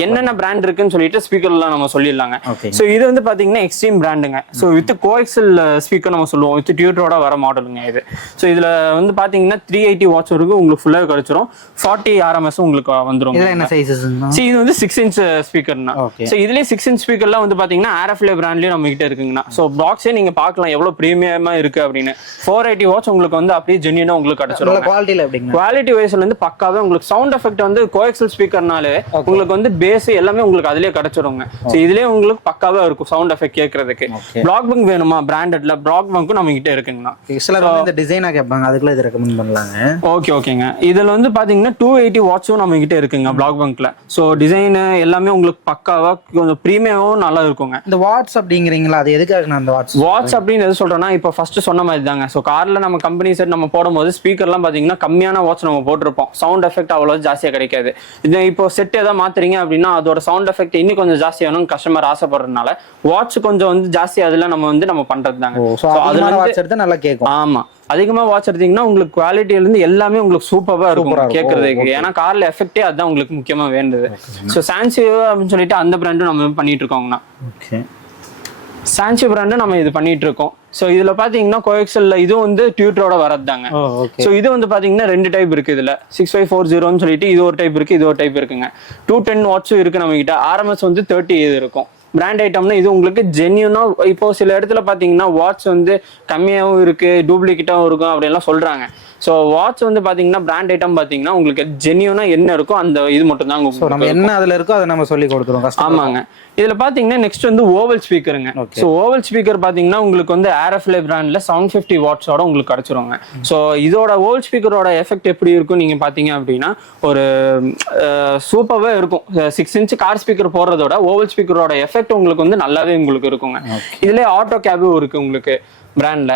என்னென்ன பிராண்ட் இருக்குன்னு சொல்லிட்டு ஸ்பீக்கர்லாம் நம்ம சொல்லிடலாங்க. சோ இது வந்து பாத்தீங்கன்னா எக்ஸ்ட்ரீம் பிராண்டுங்க. சோ வித் கோஎக்சல் ஸ்பீக்கர் நம்ம சொல்லுவோம். வித் டியூட்டரோட வர மாடலுங்க இது. சோ இதுல வந்து பாத்தீங்கன்னா 380 வாட்ஸ் வரைக்கும் உங்களுக்கு ஃபுல்லா கிடைச்சிரும். 40 RMS உங்களுக்கு வந்துரும். இதுல என்ன சைஸஸ்ங்க? சோ இது வந்து 6 இன்ச் ஸ்பீக்கர்னா. சோ இதுலயே 6 இன்ச் ஸ்பீக்கர்லாம் வந்து பாத்தீங்கன்னா ஏரோஃப்ளே பிராண்ட்லயே நம்ம கிட்ட இருக்குங்கண்ணா. சோ பாக்ஸே நீங்க பார்க்கலாம் எவ்வளவு பிரீமியமா இருக்கு அப்படின்னு. 480 வாட்ஸ் உங்களுக்கு வந்து அப்படியே ஜென்யூனா உங்களுக்கு கிடைச்சிரும். குவாலிட்டில எப்படிங்க? குவாலிட்டி வைஸ்ல இருந்து பக்காவே உங்களுக்கு சவுண்ட் எஃபெக்ட் வந்து கோஎக்சல் ஸ்பீக்கர்னாலே உங்களுக்கு வந்து பேஸ் எல்லாமே உங்களுக்கு அதுலயே கிடைச்சிருங்க. சோ இதுலயே உங்களுக்கு பக்காவா இருக்கும் சவுண்ட் எஃபெக்ட் கேட்கறதுக்கு. பிளாக் பங்க் வேணுமா பிராண்டட்ல பிளாக் பங்க்கும் நம்ம கிட்ட இருக்குங்கண்ணா. சிலர் வந்து இந்த டிசைனா கேட்பாங்க, அதுக்குள்ள இது ரெக்கமெண்ட் பண்ணலாங்க. ஓகேங்க. இதுல வந்து பாத்தீங்கன்னா 280 வாட்ஸும் நம்ம கிட்ட இருக்குங்க பிளாக் பங்க்ல. சோ டிசைன் எல்லாமே உங்களுக்கு பக்காவா கொஞ்சம் பிரீமியமும் நல்லா இருக்குங்க. இந்த வாட்ஸ் அப்படிங்கிறீங்களா, அது எதுக்காக நான் அந்த வாட்ஸ் அப்படின்னு எது சொல்றேன்னா இப்போ ஃபர்ஸ்ட் சொன்ன மாதிரி தாங்க. சோ கார்ல நம்ம கம்பெனி செட் நம்ம போடும்போது ஸ்பீக்கர்லாம் பாத்தீங்கன்னா கம்மியான வாட்ஸ் நம்ம போட்டிருப்போம். சவுண்ட் எஃபெக்ட் அவ்வளவு ஜாஸ்தியா கிடைக்காது. இப்போ செட் ஏதாவது மாத்துறீங்க அப்படின்னா அதோட சவுண்ட் எஃபெக்ட் இன்னும் கொஞ்சம் ஜாஸ்தி ஆகணும் கஸ்டமர் ஆசைப்படுறதுனால வாட்ச் கொஞ்சம் வந்து ஜாஸ்தி அதுல நம்ம வந்து நம்ம பண்றது தாங்க. நல்லா கேட்கும். ஆமா, அதிகமா வாட்ச் எடுத்தீங்கன்னா உங்களுக்கு குவாலிட்டில இருந்து எல்லாமே உங்களுக்கு சூப்பரா இருக்கும் கேட்கறதுக்கு. ஏன்னா கார்ல எஃபெக்டே அதுதான் உங்களுக்கு முக்கியமா வேண்டது. ஸோ சான்சியோ அப்படின்னு சொல்லிட்டு அந்த பிராண்டும் நம்ம பண்ணிட்டு இருக்கோங்கண்ணா. சான்சியோ பிராண்டும் நம்ம இது பண்ணிட்டு இருக்கோம். ஸோ இதுல பாத்தீங்கன்னா கோஎக்சல்ல இதுவும் வந்து டியூட்டரோட வரது தாங்க. ஸோ இது வந்து பாத்தீங்கன்னா 2 டைப் இருக்கு. இதுல 6540 சொல்லிட்டு இது ஒரு டைப் இருக்கு, இது ஒரு டைப் இருக்குங்க. 210 வாட்ஸும் இருக்கு நம்ம கிட்ட. RMS வந்து 30 இது இருக்கும். பிராண்ட் ஐட்டம்னா இது உங்களுக்கு ஜென்யூனா. இப்போ சில இடத்துல பாத்தீங்கன்னா வாட்ச் வந்து கம்மியாகவும் இருக்கு, டூப்ளிகேட்டாகவும் இருக்கும் அப்படின்லாம் சொல்றாங்க. ஸோ வாட்ச் வந்து பாத்தீங்கன்னா பிராண்ட் ஐட்டம் பாத்தீங்கன்னா உங்களுக்கு ஜென்யூனா என்ன இருக்கோ அந்த இது மட்டும் தான் நம்ம என்ன அதுல இருக்கோ அதை நம்ம சொல்லி கொடுத்துருவோம். ஆமாங்க. இதுல பாத்தீங்கன்னா நெக்ஸ்ட் வந்து ஓவல் ஸ்பீக்கருங்க. ஸோ ஓவல் ஸ்பீக்கர் பாத்தீங்கன்னா உங்களுக்கு வந்து ஏரோஃப்ளே பிராண்ட்ல 750 வாட்ஸோட உங்களுக்கு கிடைச்சிருவாங்க. ஸோ இதோட ஓவல் ஸ்பீக்கரோட எஃபெக்ட் எப்படி இருக்கும் நீங்க பாத்தீங்க அப்படின்னா ஒரு சூப்பராகவே இருக்கும். 6 இன்ச் கார் ஸ்பீக்கர் போடுறதோட ஓவல் ஸ்பீக்கரோட எஃபெக்ட் உங்களுக்கு வந்து நல்லாவே உங்களுக்கு இருக்குங்க. இதுல ஆட்டோ கேபும் இருக்கு உங்களுக்கு பிராண்ட்ல.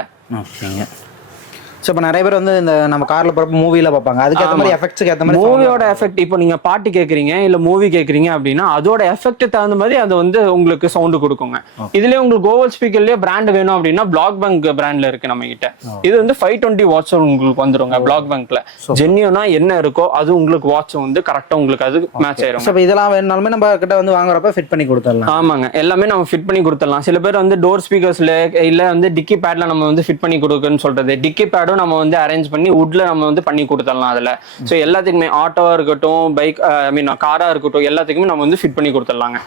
ஸோ இப்போ நிறைய பேர் வந்து இந்த நம்ம கார்ல போகிறப்ப மூவில பார்ப்பாங்க, அதுக்கேற்ற மாதிரி எஃபெக்ட்ஸ்க்கு ஏற்ற மாதிரி மூவியோட எஃபெக்ட். இப்போ நீங்க பாட்டு கேட்குறீங்க இல்லை மூவி கேட்குறீங்க அப்படின்னா அதோட எஃபெக்ட் தகுந்த மாதிரி அது வந்து உங்களுக்கு சவுண்டு கொடுக்குங்க. இதுலேயே உங்களுக்கு ஓவல் ஸ்பீக்கர்லேயே பிராண்ட் வேணும் அப்படின்னா பிளாக் பங்க் பிராண்ட்ல இருக்கு நம்ம கிட்ட. இது வந்து 520 வாட்ஸ் உங்களுக்கு வந்துருங்க பிளாக் பங்க்ல. ஜென்யூனா என்ன இருக்கோ அது உங்களுக்கு வாட்ச் வந்து கரெக்டாக உங்களுக்கு அது மேட்ச் ஆயிரும். ஸோ இதெல்லாம் வேணுனாலுமே நம்ம கிட்ட வந்து வாங்குறப்ப ஃபிட் பண்ணி கொடுத்துடலாம். ஆமாங்க, எல்லாமே நம்ம ஃபிட் பண்ணி கொடுத்துடலாம். சில பேர் வந்து டோர் ஸ்பீக்கர்ஸ்ல இல்ல வந்து டிக்கி பேட்ல நம்ம வந்து ஃபிட் பண்ணி கொடுக்குன்னு சொல்றது. டிக்கி பேடும் நம்ம வந்து அரேஞ்ச் பண்ணி வுட்ல நம்ம வந்து பண்ணி கொடுத்துடலாம் அதுல. ஸோ எல்லாத்துக்குமே ஆட்டோவா இருக்கட்டும், பைக் ஐ மீன் காரா இருக்கட்டும், எல்லாத்துக்குமே நம்ம வந்து ஃபிட் பண்ணி கொடுத்துடலாங்க.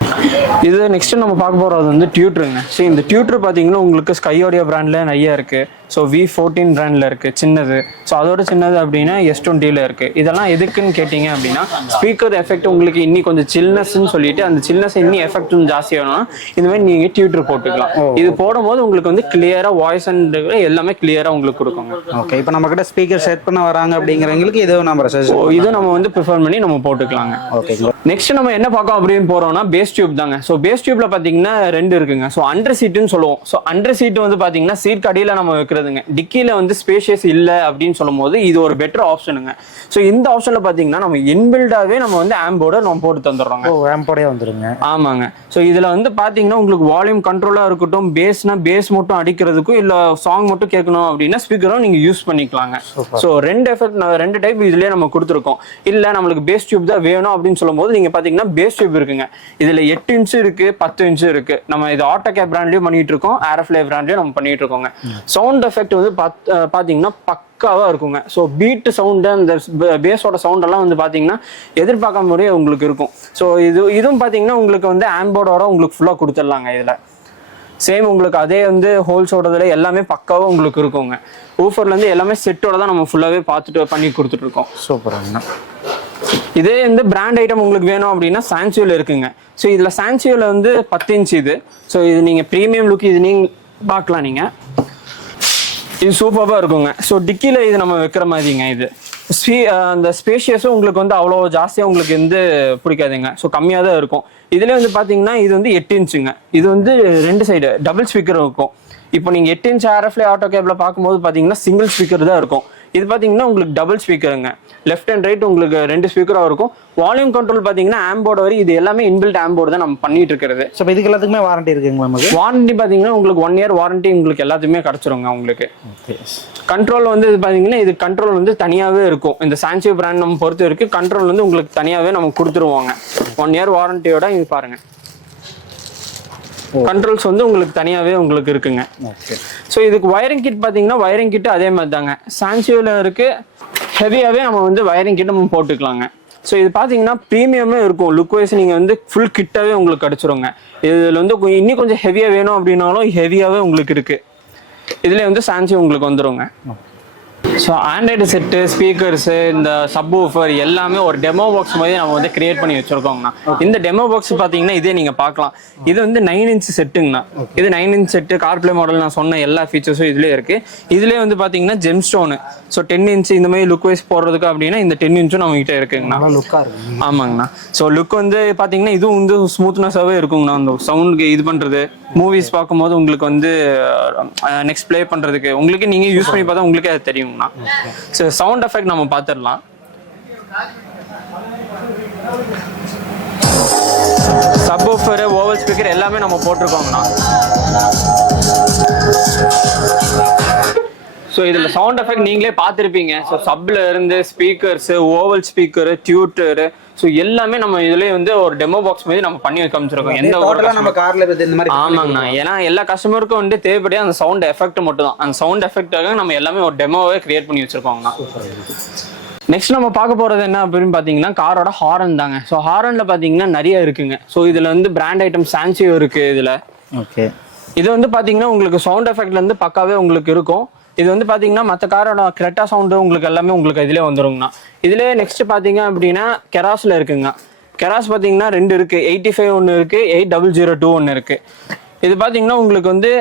இது நெக்ஸ்ட் நம்ம பார்க்க போறது வந்து டியூட்டருங்க. ஸோ இந்த டியூட்டர் பாத்தீங்கன்னா உங்களுக்கு ஸ்கையோடைய பிராண்ட்ல நிறைய இருக்கு. ஸோ V14 பிராண்ட்ல இருக்கு சின்னது. ஸோ அதோட சின்னது அப்படின்னா S20ல இருக்கு. இதெல்லாம் எதுக்குன்னு கேட்டீங்க அப்படின்னா ஸ்பீக்கர் எஃபெக்ட் உங்களுக்கு இன்னி கொஞ்சம் சில்னஸ்ன்னு சொல்லிட்டு அந்த சில்னஸ் இன்னி எஃபெக்ட் ஜாஸ்தி ஆகணும்னா இந்த மாதிரி நீங்க டியூட்டர் போட்டுக்கலாம். இது போடும்போது உங்களுக்கு வந்து கிளியரா வாய்ஸ் அண்ட் எல்லாமே கிளியரா உங்களுக்கு கொடுக்குங்க. ஓகே, இப்போ நம்ம கிட்ட ஸ்பீக்கர் செட் பண்ண வராங்க அப்படிங்கிறவங்களுக்கு இது நம்ம வந்து ப்ரிஃபர் பண்ணி நம்ம போட்டுக்கலாங்க. ஓகே, நெக்ஸ்ட் நம்ம என்ன பார்க்கோம் அப்படின்னு போறோம்னா பேஸ் டியூப் தாங்க. ஸோ பேஸ் டியூப்ல பாத்தீங்கன்னா 2 இருக்குங்க. ஸோ அண்டர் சீட்டுன்னு சொல்லுவோம். ஸோ அண்டர் சீட் வந்து பாத்தீங்கன்னா சீட் அடியில நம்ம வைக்கிறது இருக்கிறதுங்க. டிக்கில வந்து ஸ்பேஷியஸ் இல்லை அப்படின்னு சொல்லும் போது இது ஒரு பெட்டர் ஆப்ஷனுங்க. ஸோ இந்த ஆப்ஷன்ல பாத்தீங்கன்னா நம்ம இன்பில்டாவே நம்ம வந்து ஆம்போட நம்ம போட்டு தந்துடுறோங்க. ஆம்போடே வந்துருங்க. ஆமாங்க. ஸோ இதுல வந்து பாத்தீங்கன்னா உங்களுக்கு வால்யூம் கண்ட்ரோலா இருக்கட்டும், பேஸ்னா பேஸ் மட்டும் அடிக்கிறதுக்கும் இல்ல சாங் மட்டும் கேட்கணும் அப்படின்னா ஸ்பீக்கரும் நீங்க யூஸ் பண்ணிக்கலாங்க. ஸோ ரெண்டு டைப் இதுலயே நம்ம கொடுத்துருக்கோம். இல்ல நம்மளுக்கு பேஸ் டியூப் தான் வேணும் அப்படின்னு சொல்லும் போது நீங்க பாத்தீங்கன்னா பேஸ் டியூப் இருக்குங்க. இதுல 8 இன்ச் இருக்கு, 10 இன்ச் இருக்கு. நம்ம இது ஆட்டோகே பிராண்ட்லயும் பண்ணிட்டு இருக்கோம், ஏரோஃப்ளே பிராண்ட்லயும் நம்ம பண்ணிட்டு இருக்கோங்க. சவுண்ட் எஃபெக்ட் வந்து பாத்தீங்கன்னா பக்காவா இருக்குங்க. ஸோ பீட் சவுண்ட் அந்த பேஸோட சவுண்ட் எல்லாம் வந்து பாத்தீங்கன்னா எதிர்பார்க்க முறையே உங்களுக்கு இருக்கும். ஸோ இதுவும் பாத்தீங்கன்னா உங்களுக்கு வந்து ஆம்போர்டோட உங்களுக்கு ஃபுல்லா கொடுத்துடலாங்க. இதுல சேம் உங்களுக்கு அதே வந்து ஹோல்ஸோடதுல எல்லாமே பக்காவா உங்களுக்கு இருக்குங்க. ஊஃபர்ல இருந்து எல்லாமே செட்டோட தான் நம்ம ஃபுல்லாவே பார்த்துட்டு பண்ணி கொடுத்துட்டு இருக்கோம். சூப்பராங்க. இதே வந்து பிராண்ட் ஐட்டம் உங்களுக்கு வேணும் அப்படின்னா சான்சியோல இருக்குங்க. ஸோ இதுல சான்சியோல வந்து 10 இன்ச் இது. ஸோ இது நீங்க ப்ரீமியம் லுக் இது நீங்க பார்க்கலாம். நீங்க இது சூப்பராக இருக்குங்க. ஸோ டிக்கில இது நம்ம வைக்கிற மாதிரிங்க. இது அந்த ஸ்பேஷியஸும் உங்களுக்கு வந்து அவ்வளோ ஜாஸ்தியாக உங்களுக்கு வந்து பிடிக்காதுங்க. ஸோ கம்மியாக தான் இருக்கும். இதுல வந்து பாத்தீங்கன்னா இது வந்து 8 இன்ச்சுங்க. இது வந்து 2 சைடு டபுள் ஸ்பீக்கர் இருக்கும். இப்போ நீங்க 8 இன்ச் ஆர்எஃப்ல ஆட்டோ கேப்ல பார்க்கும்போது பாத்தீங்கன்னா சிங்கிள் ஸ்பீக்கர் தான் இருக்கும். இது பாத்தீங்கன்னா உங்களுக்கு டபுள் ஸ்பீக்கருங்க. லெஃப்ட் அண்ட் ரைட் உங்களுக்கு 2 ஸ்பீக்கரா இருக்கும். வால்யூம் கண்ட்ரோல் பாத்தீங்கன்னா ஆம்போர்டு வரை இது எல்லாமே இன்பில்ட் ஆம்போர்டு தான் நம்ம பண்ணிட்டு இருக்கிறது. ஸோ இதுக்கு எல்லாத்துக்குமே வாரண்டி இருக்குங்களா நமக்கு? வாரண்டி பாத்தீங்கன்னா உங்களுக்கு 1 இயர் வாரண்டி உங்களுக்கு எல்லாத்துக்குமே கிடைச்சிருங்க உங்களுக்கு. கண்ட்ரோல் வந்து இது பாத்தீங்கன்னா இது கண்ட்ரோல் வந்து தனியாவே இருக்கும். இந்த சான்சியோ பிராண்ட் நம்ம பொறுத்த வரைக்கும் கண்ட்ரோல் வந்து உங்களுக்கு தனியாவே நம்ம கொடுத்துருவாங்க. 1 இயர் வாரண்டியோட இது பாருங்க. கண்ட்ரோல்ஸ் வந்து உங்களுக்கு தனியாவே உங்களுக்கு இருக்குங்க. ஸோ இதுக்கு வயரிங் கிட் பாத்தீங்கன்னா வயரிங் கிட் அதே மாதிரி தாங்க. சான்சியோல இருக்கு, ஹெவியாவே நம்ம வந்து வயரிங் கிட் நம்ம போட்டுக்கலாங்க. ஸோ இது பாத்தீங்கன்னா ப்ரீமியமே இருக்கும். லுக் வைஸ் நீங்க வந்து ஃபுல் கிட்டாவே உங்களுக்கு கிடைச்சிருங்க. இதுல வந்து இன்னும் கொஞ்சம் ஹெவியா வேணும் அப்படின்னாலும் ஹெவியாவே உங்களுக்கு இருக்கு. இதுல வந்து சான்சியோ உங்களுக்கு வந்துருங்க. ஸோ ஆண்ட்ராய்டு செட்டு, ஸ்பீக்கர்ஸு, இந்த சப் ஊஃபர் எல்லாமே ஒரு டெமோ பாக்ஸ் மாதிரி நம்ம வந்து கிரியேட் பண்ணி வச்சிருக்கோங்கண்ணா. இந்த டெமோ பாக்ஸ் பார்த்தீங்கன்னா இதே நீங்கள் பார்க்கலாம். இது வந்து 9 இன்ச் செட்டுங்கண்ணா. இது 9 இன்ச் செட்டு, கார்ப்ளே மாடல் நான் சொன்ன எல்லா ஃபீச்சர்ஸும் இதுலேயே இருக்குது. இதுலேயே வந்து பார்த்தீங்கன்னா ஜெம் ஸ்டோனு. ஸோ 10 இன்ச் இந்த மாதிரி லுக் வைஸ் போடுறதுக்கு அப்படின்னா இந்த 10 இன்ச்சும் நம்ம கிட்ட இருக்குங்கண்ணா. லுக்காக இருக்கு. ஆமாங்கண்ணா. ஸோ லுக் வந்து பார்த்தீங்கன்னா இதுவும் வந்து ஸ்மூத்னஸாகவே இருக்குங்கண்ணா. அந்த சவுண்டுக்கு இது பண்ணுறது, மூவிஸ் பார்க்கும்போது உங்களுக்கு வந்து நெக்ஸ்ட் ப்ளே பண்ணுறதுக்கு உங்களுக்கு நீங்கள் யூஸ் பண்ணி பார்த்தா உங்களுக்கே அது தெரியுங்கண்ணா. ஸோ சவுண்ட் எஃபெக்ட் நம்ம பார்த்துடலாம். சப்வூஃபர், ஓவல் ஸ்பீக்கர் எல்லாமே நம்ம போட்டிருக்கோங்கண்ணா. ஸோ இதில் சவுண்ட் எஃபெக்ட் நீங்களே பார்த்துருப்பீங்க. ஸோ சப்ல இருந்து ஸ்பீக்கர்ஸு, ஓவல் ஸ்பீக்கரு, டியூட்டரு, ஸோ எல்லாமே நம்ம இதுலேயே வந்து ஒரு டெமோ பாக்ஸ் மாதிரி நம்ம பண்ணி காமிச்சிருக்கோம். எந்த ஒரு நம்ம கார்ல இந்த மாதிரி ஆமாங்கண்ணா. ஏன்னா எல்லா கஸ்டமருக்கும் வந்து தேவைப்படியா அந்த சவுண்ட் எஃபெக்ட் மட்டும் தான். அந்த சவுண்ட் எஃபெக்டாக நம்ம எல்லாமே ஒரு டெமோவே கிரியேட் பண்ணி வச்சிருக்கோங்கண்ணா. நெக்ஸ்ட் நம்ம பார்க்க போறது என்ன அப்படின்னு பாத்தீங்கன்னா காரோட ஹாரன் தாங்க. ஸோ ஹாரன்ல பாத்தீங்கன்னா நிறைய இருக்குங்க. ஸோ இதுல வந்து பிராண்ட் ஐட்டம் சான்சியோ இருக்கு. இதுல ஓகே, இது வந்து பாத்தீங்கன்னா உங்களுக்கு சவுண்ட் எஃபெக்ட்ல இருந்து பக்காவே உங்களுக்கு இருக்கும். இது வந்து பாத்தீங்கன்னா மற்ற காரோட கிரெட்டா சவுண்டு உங்களுக்கு எல்லாமே உங்களுக்கு இதுலேயே வந்துருங்கண்ணா. இதுலேயே நெக்ஸ்ட் பாத்தீங்க அப்படின்னா கெராஸ்ல இருக்குங்க. கெராஸ் பாத்தீங்கன்னா 2 இருக்கு. 85 ஒன்று இருக்கு, 8002 ஒன்று இருக்கு. இது பாத்தீங்கன்னா உங்களுக்கு வந்து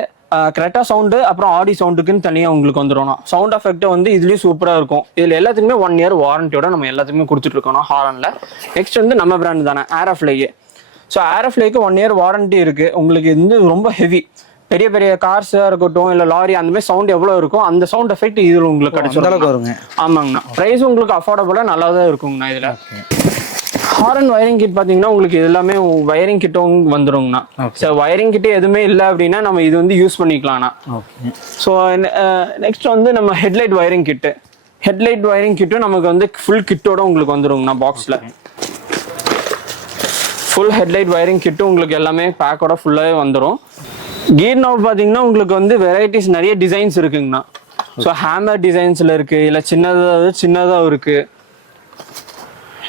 கரெக்டா சவுண்டு அப்புறம் ஆடி சவுண்டுக்குன்னு தனியாக உங்களுக்கு வந்துடும். சவுண்ட் எஃபெக்ட் வந்து இதுலேயும் சூப்பராக இருக்கும். இதில் எல்லாத்துக்குமே 1 இயர் வாரண்டியோட நம்ம எல்லாத்துக்குமே கொடுத்துட்டு இருக்கோம் ஹாரன்ல. நெக்ஸ்ட் வந்து நம்ம பிராண்ட் தானே ஏரோஃப்ளே. ஸோ ஏரோஃப்ளேக்கு 1 இயர் வாரண்டி இருக்கு. உங்களுக்கு இது ரொம்ப ஹெவி பெரிய பெரிய கார்ஸா இருக்கட்டும் இல்ல லாரி அந்த மாதிரி சவுண்ட் எவ்வளவு இருக்கும் அந்த சவுண்ட் எஃபெக்ட் இதுல உங்களுக்கு கிடைச்சிரும். ஆமாங்கண்ணா. பிரைஸ் உங்களுக்கு அஃபோர்டபுளா நல்லா தான் இருக்குங்கண்ணா. இதுல ஹாரன் வயரிங் கிட் பாத்தீங்கன்னா உங்களுக்கு இது எல்லாமே வயரிங் கிட்டும் வந்துருங்கண்ணா. ஸோ வயரிங் கிட்டே எதுவுமே இல்லை அப்படின்னா நம்ம இது வந்து யூஸ் பண்ணிக்கலாம்ண்ணா. ஸோ நெக்ஸ்ட் வந்து நம்ம ஹெட்லைட் வயரிங் கிட்டு. ஹெட்லைட் வயரிங் கிட்டும் நமக்கு வந்து ஃபுல் கிட்டோட உங்களுக்கு வந்துருங்கண்ணா. பாக்ஸ்ல ஃபுல் ஹெட்லைட் வயரிங் கிட்டும் உங்களுக்கு எல்லாமே பேக்கோட ஃபுல்லாவே வந்துடும். கீர் நாப் பாத்தீங்கன்னா உங்களுக்கு வந்து வெரைட்டிஸ் நிறைய டிசைன்ஸ் இருக்குங்கண்ணா. ஸோ ஹேமர் டிசைன்ஸ்ல இருக்கு, இல்லை சின்னதாக இருக்கு.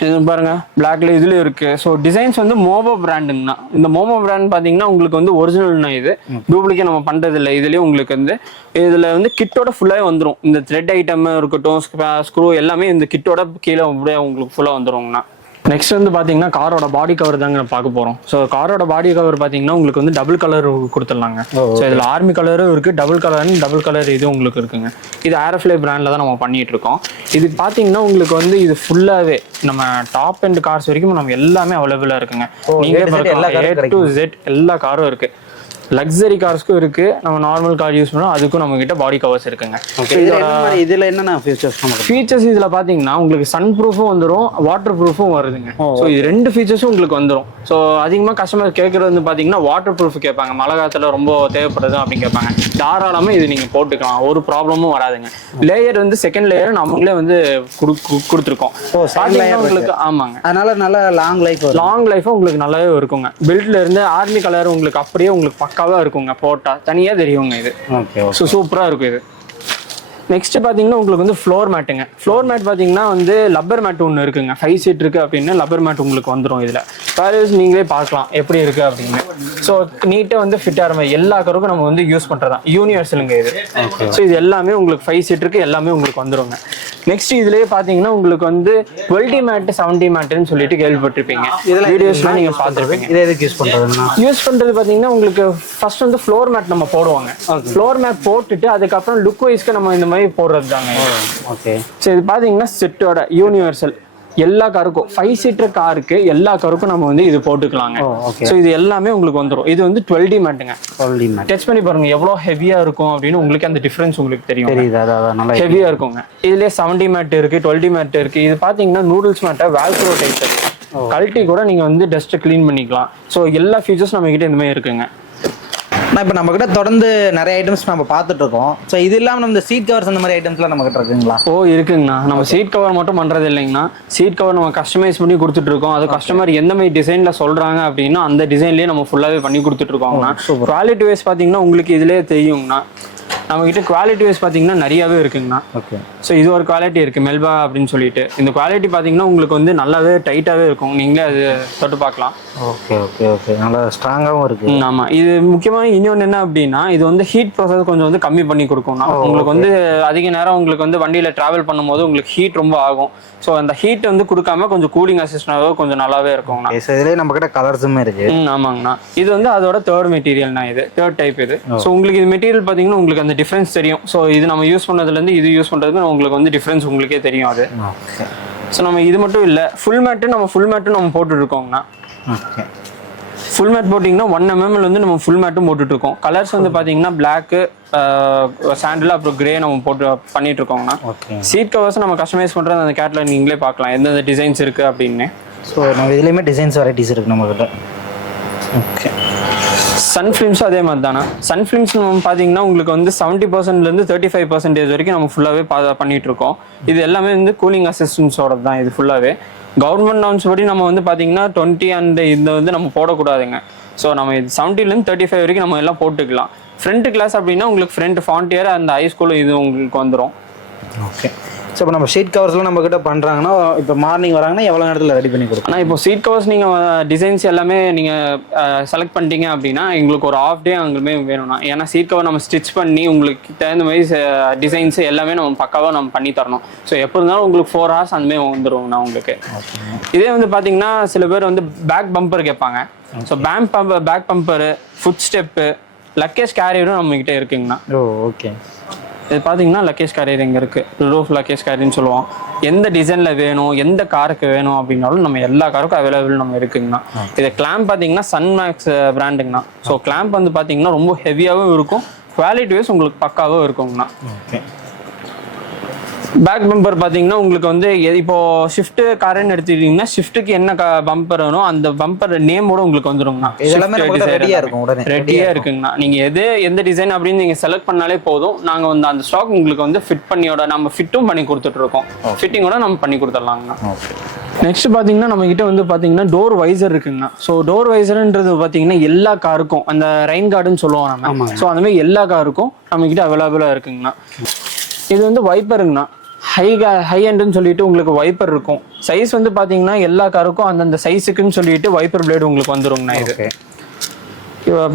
இது பாருங்க பிளாக்ல இதுலயும் இருக்கு. ஸோ டிசைன்ஸ் வந்து மோமோ பிராண்டுங்கண்ணா. இந்த மோமோ பிராண்ட் பாத்தீங்கன்னா உங்களுக்கு வந்து ஒரிஜினல்னா இது டூப்ளிகேட் நம்ம பண்றது இல்லை. இதுலயும் உங்களுக்கு வந்து இதுல வந்து கிட்டோட ஃபுல்லாவே வந்துடும். இந்த த்ரெட் ஐட்டம் இருக்கட்டும், ஸ்க்ரூ எல்லாமே இந்த கிட்டோட கீழே உங்களுக்கு ஃபுல்லா வந்துருங்கண்ணா. நெக்ஸ்ட் வந்து பாத்தீங்கன்னா காரோட பாடி கவர் தாங்க பார்க்க போறோம். ஸோ காரோட பாடி கவர் பாத்தீங்கன்னா உங்களுக்கு வந்து டபுள் கலர் கொடுத்துடலாங்க. ஸோ இதுல ஆர்மி கலரும் இருக்கு, டபுள் கலர் இது உங்களுக்கு இருக்குங்க. இது ஏரோஃப்ளே பிராண்ட்ல தான் நம்ம பண்ணிட்டு இருக்கோம். இது பாத்தீங்கன்னா உங்களுக்கு வந்து இது ஃபுல்லாவே நம்ம டாப் அண்ட் கார்ஸ் வரைக்கும் நம்ம எல்லாமே அவைலபிளா இருக்குங்க. நீங்களே A to Z எல்லா காரும் இருக்கு. லக்ஸரி கார்ஸ்க்கும் இருக்கு, நம்ம நார்மல் கார் யூஸ் பண்ணோம் அதுக்கும் நம்ம கிட்ட பாடி கவர்ஸ் இருக்குங்க. இதுல என்னென்ன ஃபீச்சர்ஸ் ஃபீச்சர்ஸ் இதுல பாத்தீங்கன்னா உங்களுக்கு சன் ப்ரூஃபும் வந்துடும், வாட்டர் ப்ரூஃபும் வருதுங்க. ஸோ இது 2 ஃபீச்சர்ஸும் உங்களுக்கு வந்துடும். ஸோ அதிகமாக கஸ்டமர் கேட்கறது வந்து பாத்தீங்கன்னா வாட்டர் ப்ரூஃப் கேட்பாங்க, மழை காலத்துல ரொம்ப தேவைப்படுது அப்படின்னு கேட்பாங்க. தாராளமா இது நீங்க போட்டுக்கலாம், ஒரு ப்ராப்ளமும் வராதுங்க. லேயர் வந்து செகண்ட் லேயர் நம்மளே வந்து கொடுத்துருக்கோம் உங்களுக்கு. ஆமாங்க, அதனால நல்ல லாங் லைஃப் உங்களுக்கு நல்லாவே இருக்குங்க. பில்ட்ல இருந்து ஆர்மி கலர் உங்களுக்கு அப்படியே உங்களுக்கு பக்காவா இருக்குங்க, போட்டா தனியா தெரியுங்க இது. சூப்பரா இருக்கும் இது. நெக்ஸ்ட் பாத்தீங்கன்னா உங்களுக்கு வந்து ஃப்ளோர் மேட்டுங்க. ஃப்ளோர் மேட் பாத்தீங்கன்னா வந்து லப்பர் மேட் ஒன்று இருக்குங்க, 5 சீட் இருக்கு அப்படின்னு லப்பர் மேட் உங்களுக்கு வந்துடும். இதுல வேல்யூஸ் நீங்களே பார்க்கலாம் எப்படி இருக்கு அப்படின்னு. ஸோ நீட்டா வந்து ஃபிட் ஆகிற மாதிரி எல்லா கருக்கும் நம்ம வந்து யூஸ் பண்றதான் யூனிவர்சலுங்க இது. ஸோ இது எல்லாமே உங்களுக்கு 5 சீட் இருக்கு, எல்லாமே உங்களுக்கு வந்துருங்க. நெக்ஸ்ட் இதுலயே பாத்தீங்கன்னா உங்களுக்கு வந்து 20 மேட் 70 மேட்னு சொல்லிட்டு கேள்விப்பட்டிருப்பீங்க, வீடியோஸ்லாம் நீங்க பார்த்துருப்பீங்க. இதை எதுக்கு யூஸ் பண்றது பாத்தீங்கன்னா உங்களுக்கு ஃபர்ஸ்ட் வந்து ஃப்ளோர் மேட் நம்ம போடுவாங்க. ஃப்ளோர் மேட் போட்டுட்டு அதுக்கப்புறம் லுக் வைஸ்க்கு நம்ம இந்த மாதிரி போடுறது தாங்க. ஓகே, சரி இது பாத்தீங்கன்னா செட்டோட யூனிவர்சல் எல்லா காருக்கும் 5 சீட்டர் காருக்கு எல்லா காருக்கும் நம்ம வந்து இது போட்டுக்கலாங்க. ஸோ இது எல்லாமே உங்களுக்கு வந்துடும். இது வந்து 12D மேட்டுங்க. டச் பண்ணி பாருங்க எவ்வளவு ஹெவியா இருக்கும் அப்படின்னு உங்களுக்கு அந்த டிஃபரன்ஸ் உங்களுக்கு தெரியும். ஹெவியா இருக்குங்க. இதுலயே 70 மேட் இருக்கு, 12D மேட் இருக்கு. இது பாத்தீங்கன்னா நூடுல்ஸ் மேட்டை வேல்க்ரோ டைப் கழட்டி கூட நீங்க வந்து டஸ்ட் கிளீன் பண்ணிக்கலாம். ஸோ எல்லா ஃபீச்சர்ஸ் நம்ம கிட்ட இந்த மாதிரி இருக்குங்க. நான் இப்போ நம்ம கிட்ட தொடர்ந்து நிறைய ஐட்டம்ஸ் நம்ம பார்த்துட்டு இருக்கோம். ஸோ இது இல்லாமல் நம்ம சீட் கவர்ஸ் அந்த மாதிரி ஐட்டம்ஸ்லாம் நம்ம கிட்ட இருக்குங்களா? இருக்குங்கண்ணா. நம்ம சீட் கவர் மட்டும் பண்றது இல்லைங்கண்ணா, சீட் கவர் நம்ம கஸ்டமைஸ் பண்ணி கொடுத்துட்டு இருக்கோம். அது கஸ்டமர் எந்த மாதிரி டிசைன்ல சொல்றாங்க அப்படின்னா அந்த டிசைன்லயே நம்ம ஃபுல்லாவே பண்ணி கொடுத்துட்டு இருக்கோங்கண்ணா. குவாலிட்டி வைஸ் பாத்தீங்கன்னா உங்களுக்கு இதுலயே தெரியுங்கண்ணா. நம்ம கிட்ட குவாலிட்டி வைஸ் பாத்தீங்கன்னா நிறையவே இருக்குங்கண்ணா. ஓகே, ஸோ இது ஒரு குவாலிட்டி இருக்கு மெல்பா அப்படின்னு சொல்லிட்டு. இந்த குவாலிட்டி பாத்தீங்கன்னா உங்களுக்கு வந்து நல்லாவே டைட்டாவே இருக்கும், நீங்களே அது தொட்டு பார்க்கலாம். ஓகே ஓகே ஓகே, நல்லா ஸ்ட்ராங்காகவும் இருக்கு. ஆமா, இது முக்கியமா இன்னொன்று என்ன அப்படின்னா இது வந்து ஹீட் ப்ராசஸ் கொஞ்சம் வந்து கம்மி பண்ணி கொடுக்கும்னா உங்களுக்கு வந்து அதிக நேரம் உங்களுக்கு வந்து வண்டியில டிராவல் பண்ணும்போது உங்களுக்கு ஹீட் ரொம்ப ஆகும். ஸோ அந்த ஹீட் வந்து கொடுக்காம கொஞ்சம் கூலிங் அசிஸ்டன்டாக கொஞ்சம் நல்லாவே இருக்கும்ண்ணா. இதுலேயே நம்ம கிட்ட கலர்ஸுமே இருக்கு. ஆமாங்கண்ணா, இது வந்து அதோட தேர்ட் மெட்டீரியல்னா, இது தேர்ட் டைப் இது. ஸோ உங்களுக்கு இது மெட்டீரியல் பார்த்தீங்கன்னா உங்களுக்கு அந்த டிஃபரன்ஸ் தெரியும். ஸோ இது நம்ம யூஸ் பண்ணதுலேருந்து இது யூஸ் பண்ணுறதுக்கு உங்களுக்கு வந்து டிஃபரன்ஸ் உங்களுக்கே தெரியும் அது. ஸோ நம்ம இது மட்டும் இல்லை, ஃபுல் மேட்டும் நம்ம போட்டுருக்கோங்கண்ணா. ஓகே, ஃபுல் மேட் போட்டிங்கன்னா 1 mm வந்து நம்ம ஃபுல் மேட்டும் போட்டுட்டு இருக்கோம். கலர்ஸ் வந்து பார்த்தீங்கன்னா பிளாக்கு, சாண்டில், அப்புறம் கிரே நம்ம போட்டு பண்ணிட்டு இருக்கோங்கண்ணா. சீட் கவர்ஸ் நம்ம கஸ்டமைஸ் பண்ணுறது அந்த கேட்லாக் நீங்களே பார்க்கலாம் எந்தெந்த டிசைன்ஸ் இருக்குது அப்படின்னு. ஸோ நம்ம இதுலேயுமே டிசைன்ஸ் வெரைட்டிஸ் இருக்குது நம்மக்கிட்ட. ஓகே, சன் ஃபிலிம்ஸும் அதே மாதிரி தானே. சன் ஃபிலிம்ஸ் நம்ம பார்த்தீங்கன்னா உங்களுக்கு வந்து 70% 35% வரைக்கும் நம்ம ஃபுல்லாகவே பண்ணிட்டு இருக்கோம். இது எல்லாமே வந்து கூலிங் அசிஸ்டன்ஸோட தான் இது ஃபுல்லாகவே. கவர்மெண்ட் நார்ம்ஸ் படி நம்ம வந்து பார்த்தீங்கன்னா 20 அண்ட் இந்த வந்து நம்ம போடக்கூடாதுங்க. ஸோ நம்ம இது 70 35 வரைக்கும் நம்ம எல்லாம் போட்டுக்கலாம். ஃப்ரண்ட் கிளாஸ் அப்படின்னா உங்களுக்கு ஃப்ரண்ட் ஃபாண்டியர் அந்த ஹைஸ்கூல் இது உங்களுக்கு வந்துடும். ஓகே, ஸோ இப்போ நம்ம ஷீட் கவர்ஸ்லாம் நம்ம கிட்ட பண்ணுறாங்கன்னா இப்போ மார்னிங் வராங்கன்னா எவ்வளோ நேரத்தில் ரெடி பண்ணி கொடுக்கும்? ஆனால் இப்போ சீட் கவர்ஸ் நீங்கள் டிசைன்ஸ் எல்லாமே நீங்கள் செலக்ட் பண்ணிட்டீங்க அப்படின்னா எங்களுக்கு ஒரு ஆஃப் டே அங்குமே வேணும்னா. ஏன்னா சீட் கவர் நம்ம ஸ்டிச் பண்ணி உங்களுக்கு தகுந்த மாதிரி டிசைன்ஸ் எல்லாமே நம்ம பக்காவாக நம்ம பண்ணி தரணும். ஸோ எப்போ இருந்தாலும் உங்களுக்கு 4 hours அந்தமாதிரி வந்துடுவோங்கண்ணா உங்களுக்கு. இதே வந்து பார்த்தீங்கன்னா சில பேர் வந்து பேக் பம்பர் கேட்பாங்க. So back bumper, foot step, luggage கேரியரும் நம்மகிட்ட இருக்குங்கண்ணா. ஓகே, இது பார்த்தீங்கன்னா லக்கேஜ் கேரியர் இங்கே இருக்குது, ரூஃப் லக்கேஜ் கேரியர்னு சொல்லுவோம். எந்த டிசைனில் வேணும், எந்த காருக்கு வேணும் அப்படின்னாலும் நம்ம எல்லா காருக்கும் அவைலபிள் நம்ம இருக்குங்கண்ணா. இது கிளாம்ப் பார்த்தீங்கன்னா சன்மேக்ஸ் பிராண்டுங்கண்ணா. ஸோ கிளாம்ப் வந்து பார்த்தீங்கன்னா ரொம்ப ஹெவியாகவும் இருக்கும், குவாலிட்டி வைஸ் உங்களுக்கு பக்காவும் இருக்குங்கண்ணா. ஓகே, பேக் பம்பர் பார்த்தீங்கன்னா உங்களுக்கு வந்து இப்போ ஷிஃப்ட் காருன்னு எடுத்துக்கிட்டீங்கன்னா ஷிஃப்ட்டுக்கு என்ன பம்பர் வேணும் அந்த பம்பர் நேமோட உங்களுக்கு வந்துருங்கண்ணா. ரெடியா இருக்குங்கண்ணா. நீங்க எந்த டிசைன் அப்படின்னு நீங்க செலக்ட் பண்ணாலே போதும், நாங்க வந்து அந்த ஸ்டாக் உங்களுக்கு வந்து ஃபிட் பண்ணியோட நம்ம ஃபிட்டும் பண்ணி கொடுத்துட்டு இருக்கோம். ஃபிட்டிங்கோட நம்ம பண்ணி கொடுத்துடலாங்கண்ணா. நெக்ஸ்ட் பாத்தீங்கன்னா நம்ம கிட்ட வந்து பாத்தீங்கன்னா டோர் வைசர் இருக்குங்கண்ணா. ஸோ டோர் வைசர்ன்றது பாத்தீங்கன்னா எல்லா காருக்கும் அந்த ரெயின் கார்டுன்னு சொல்லுவோம் நம்ம. ஸோ அந்த மாதிரி எல்லா காருக்கும் நம்ம கிட்ட அவைலபிளா இருக்குங்கண்ணா. இது வந்து வைப்பருங்கண்ணா. ஹை எண்டுன்னு சொல்லிட்டு உங்களுக்கு வைப்பர் இருக்கும். சைஸ் வந்து பாத்தீங்கன்னா எல்லா காருக்கும் அந்தந்த சைஸுக்குன்னு சொல்லிட்டு வைப்பர் பிளேடு உங்களுக்கு வந்துருங்கண்ணா. இது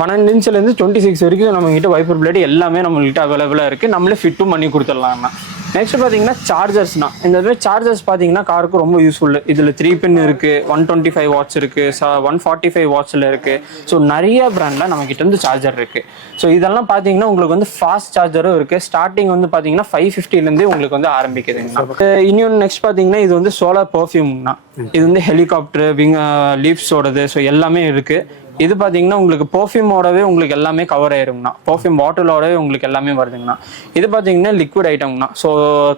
12 inchலேருந்து 26 வரைக்கும் நம்ம கிட்ட வைப்பர் பிளேடு எல்லாமே நம்மகிட்ட அவைலபிளா இருக்கு, நம்மளே ஃபிட்டும் பண்ணி கொடுத்துடலாம்ண்ணா. நெக்ஸ்ட் பாத்தீங்கன்னா சார்ஜர்ஸ்னா, இந்த மாதிரி சார்ஜர்ஸ் பாத்தீங்கன்னா காருக்கு ரொம்ப யூஸ்ஃபுல். இதுல 3 pin இருக்கு, 125 watts இருக்கு, 145 wattsல இருக்கு. ஸோ நிறைய பிராண்ட்ல நம்ம கிட்ட வந்து சார்ஜர் இருக்கு. ஸோ இதெல்லாம் பாத்தீங்கன்னா உங்களுக்கு வந்து ஃபாஸ்ட் சார்ஜரும் இருக்கு. ஸ்டார்டிங் வந்து பாத்தீங்கன்னா 550 உங்களுக்கு வந்து ஆரம்பிக்குதுங்கண்ணா. இன்னொன்று நெக்ஸ்ட் பாத்தீங்கன்னா இது வந்து சோலார் பெர்ஃப்யூம்னா. இது வந்து ஹெலிகாப்டர், விங் லீவ்ஸோடது, ஸோ எல்லாமே இருக்கு. இது பார்த்தீங்கன்னா உங்களுக்கு பெர்ஃப்யூமோடவே உங்களுக்கு எல்லாமே கவர் ஆயிருங்கண்ணா. பெர்ஃப்யூம் பாட்டிலோடவே உங்களுக்கு எல்லாமே வருதுங்கண்ணா. இது பார்த்தீங்கன்னா லிக்விட் ஐட்டம்னா. ஸோ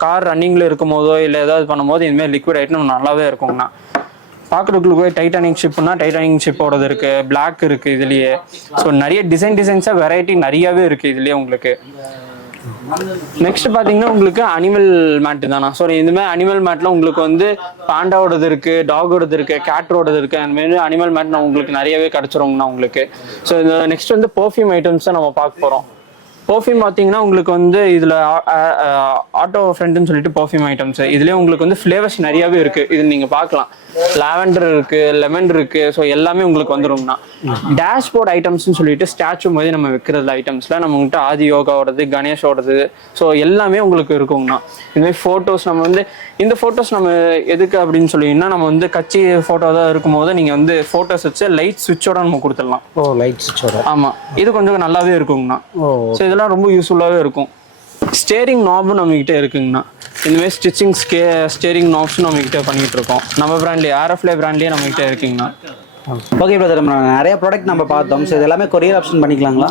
கார் ரன்னிங்கில் இருக்கும் போதோ இல்லை ஏதாவது பண்ணும்போது இதுமாதிரி லிக்விட் ஐட்டம் நல்லாவே இருக்குங்கண்ணா. பார்க்குறதுக்கு போய் டைட்டானிக் ஷிப்னா டைட்டானிக் ஷிப்போடது இருக்கு, பிளாக் இருக்கு இதுலயே. ஸோ நிறைய டிசைன்ஸா வெரைட்டி நிறையவே இருக்கு இதுலயே உங்களுக்கு. நெக்ஸ்ட் பாத்தீங்கன்னா உங்களுக்கு அனிமல் மேட் தானா. ஸோ இந்த மாதிரி அனிமல் மேட்ல உங்களுக்கு வந்து பாண்டாவோடது இருக்கு, டாகோடது இருக்கு, கேட்டோடது இருக்கு. அந்த மாதிரி அனிமல் மேட் உங்களுக்கு நிறையவே கிடைச்சிருங்கண்ணா உங்களுக்கு. ஸோ இந்த நெக்ஸ்ட் வந்து பெர்ஃப்யூம் ஐட்டம்ஸ் தான் நம்ம பார்க்க போறோம். பெர்ஃப்யூம் பார்த்தீங்கன்னா உங்களுக்கு வந்து இதில் ஆட்டோ ஃப்ரெண்டுன்னு சொல்லிட்டு பெர்ஃப்யூம் ஐட்டம்ஸ். இதுலேயே உங்களுக்கு வந்து ஃப்ளேவர்ஸ் நிறையாவே இருக்குது. இது நீங்கள் பார்க்கலாம். லாவெண்டர் இருக்குது, லெமன் இருக்குது. ஸோ எல்லாமே உங்களுக்கு வந்துடும்னா. டேஷ்போர்ட் ஐட்டம்ஸ்னு சொல்லிட்டு ஸ்டாச்சு மாதிரி நம்ம வைக்கிறது ஐட்டம்ஸில் நம்மகிட்ட ஆதி யோகாவோடது, கணேஷோடது, ஸோ எல்லாமே உங்களுக்கு இருக்குங்கண்ணா. இதுமாதிரி ஃபோட்டோஸ் நம்ம வந்து இந்த ஃபோட்டோஸ் நம்ம எதுக்கு அப்படின்னு சொல்லிங்கன்னா நம்ம வந்து கட்சி ஃபோட்டோ தான் இருக்கும்போது நீங்கள் வந்து ஃபோட்டோஸ் வச்சு லைட் ஸ்விட்சோட நம்ம கொடுத்துடலாம். லைட் ஸ்விட்சோட. ஆமாம், இது கொஞ்சம் நல்லாவே இருக்குங்கண்ணா. ஸோ இதெல்லாம் ரொம்ப யூஸ்ஃபுல்லாகவே இருக்கும். ஸ்டேரிங் நாபும் நம்மகிட்ட இருக்குங்கண்ணா. இந்தமாதிரி ஸ்டேரிங் நாப்ஸும் நம்மகிட்ட பண்ணிட்டு இருக்கோம். நம்ம பிராண்ட்லேயே ஆர்எஃப்லே பிராண்ட்லேயே நம்மகிட்ட இருக்குங்கண்ணா. ஓகே பிரதர், நிறைய ப்ராடக்ட் நம்ம பார்த்தோம். ஸோ இது எல்லாமே கொரியர் ஆப்ஷன் பண்ணிக்கலாங்களா?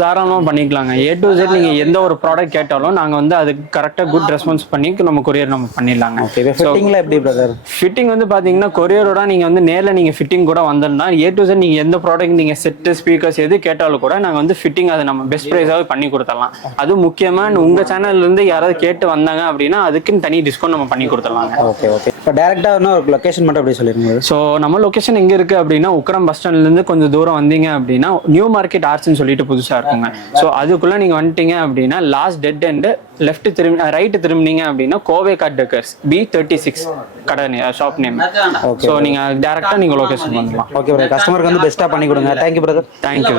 தாராளமாக பண்ணிக்கலாங்க. A to Z நீங்கள் எந்த ஒரு ப்ராடக்ட் கேட்டாலும் நாங்கள் வந்து அதுக்கு கரெக்டாக குட் ரெஸ்பான்ஸ் பண்ணி நம்ம கொரியர் நம்ம பண்ணிடலாங்க. ஓகே, ஃபிட்டிங்ல எப்படி பிரதர்? ஃபிட்டிங் வந்து பார்த்தீங்கன்னா கொரியரோட நீங்கள் வந்து நேரில் நீங்கள் ஃபிட்டிங் கூட வந்தோம்னா A to Z நீங்கள் எந்த ப்ராடக்ட் நீங்கள் செட்டு ஸ்பீக்கர்ஸ் எது கேட்டாலும் கூட நாங்கள் வந்து ஃபிட்டிங் அதை நம்ம பெஸ்ட் ப்ரைஸாகவே பண்ணி கொடுத்துடலாம். அதுவும் முக்கியமாக உங்கள் சேனல்லேருந்து யாராவது கேட்டு வந்தாங்க அப்படின்னா அதுக்குன்னு தனி டிஸ்கவுண்ட் நம்ம பண்ணி கொடுத்துடலாங்க. Okay okay. இப்போ டேரெக்டாக ஒரு லொக்கேஷன் மட்டும் அப்படி சொல்லிருங்க. ஸோ நம்ம லொக்கேஷன் எங்கே இருக்குது அப்படின்னா உக்கரம் பஸ் ஸ்டாண்ட்லேருந்து கொஞ்சம் தூரம் வந்தீங்க அப்படின்னா நியூ மார்க்கெட் ஆர்ட்ஸ்ன்னு சொல்லிட்டு புதுசாக இருக்குங்க. ஸோ அதுக்குள்ளே நீங்கள் வந்துட்டீங்க அப்படின்னா last dead end left right திரும்பினீங்க அப்படின்னா கோவை கார்ட் டெக்கர்ஸ் B36 கடை ஷாப் நேம். ஸோ நீங்கள் டேரெக்டாக நீங்கள் லொக்கேஷன் பண்ணலாம். ஓகே பிரதர், கஸ்டமருக்கு வந்து பெஸ்ட்டாக பண்ணி கொடுங்க. Thank you brother. தேங்க்யூ.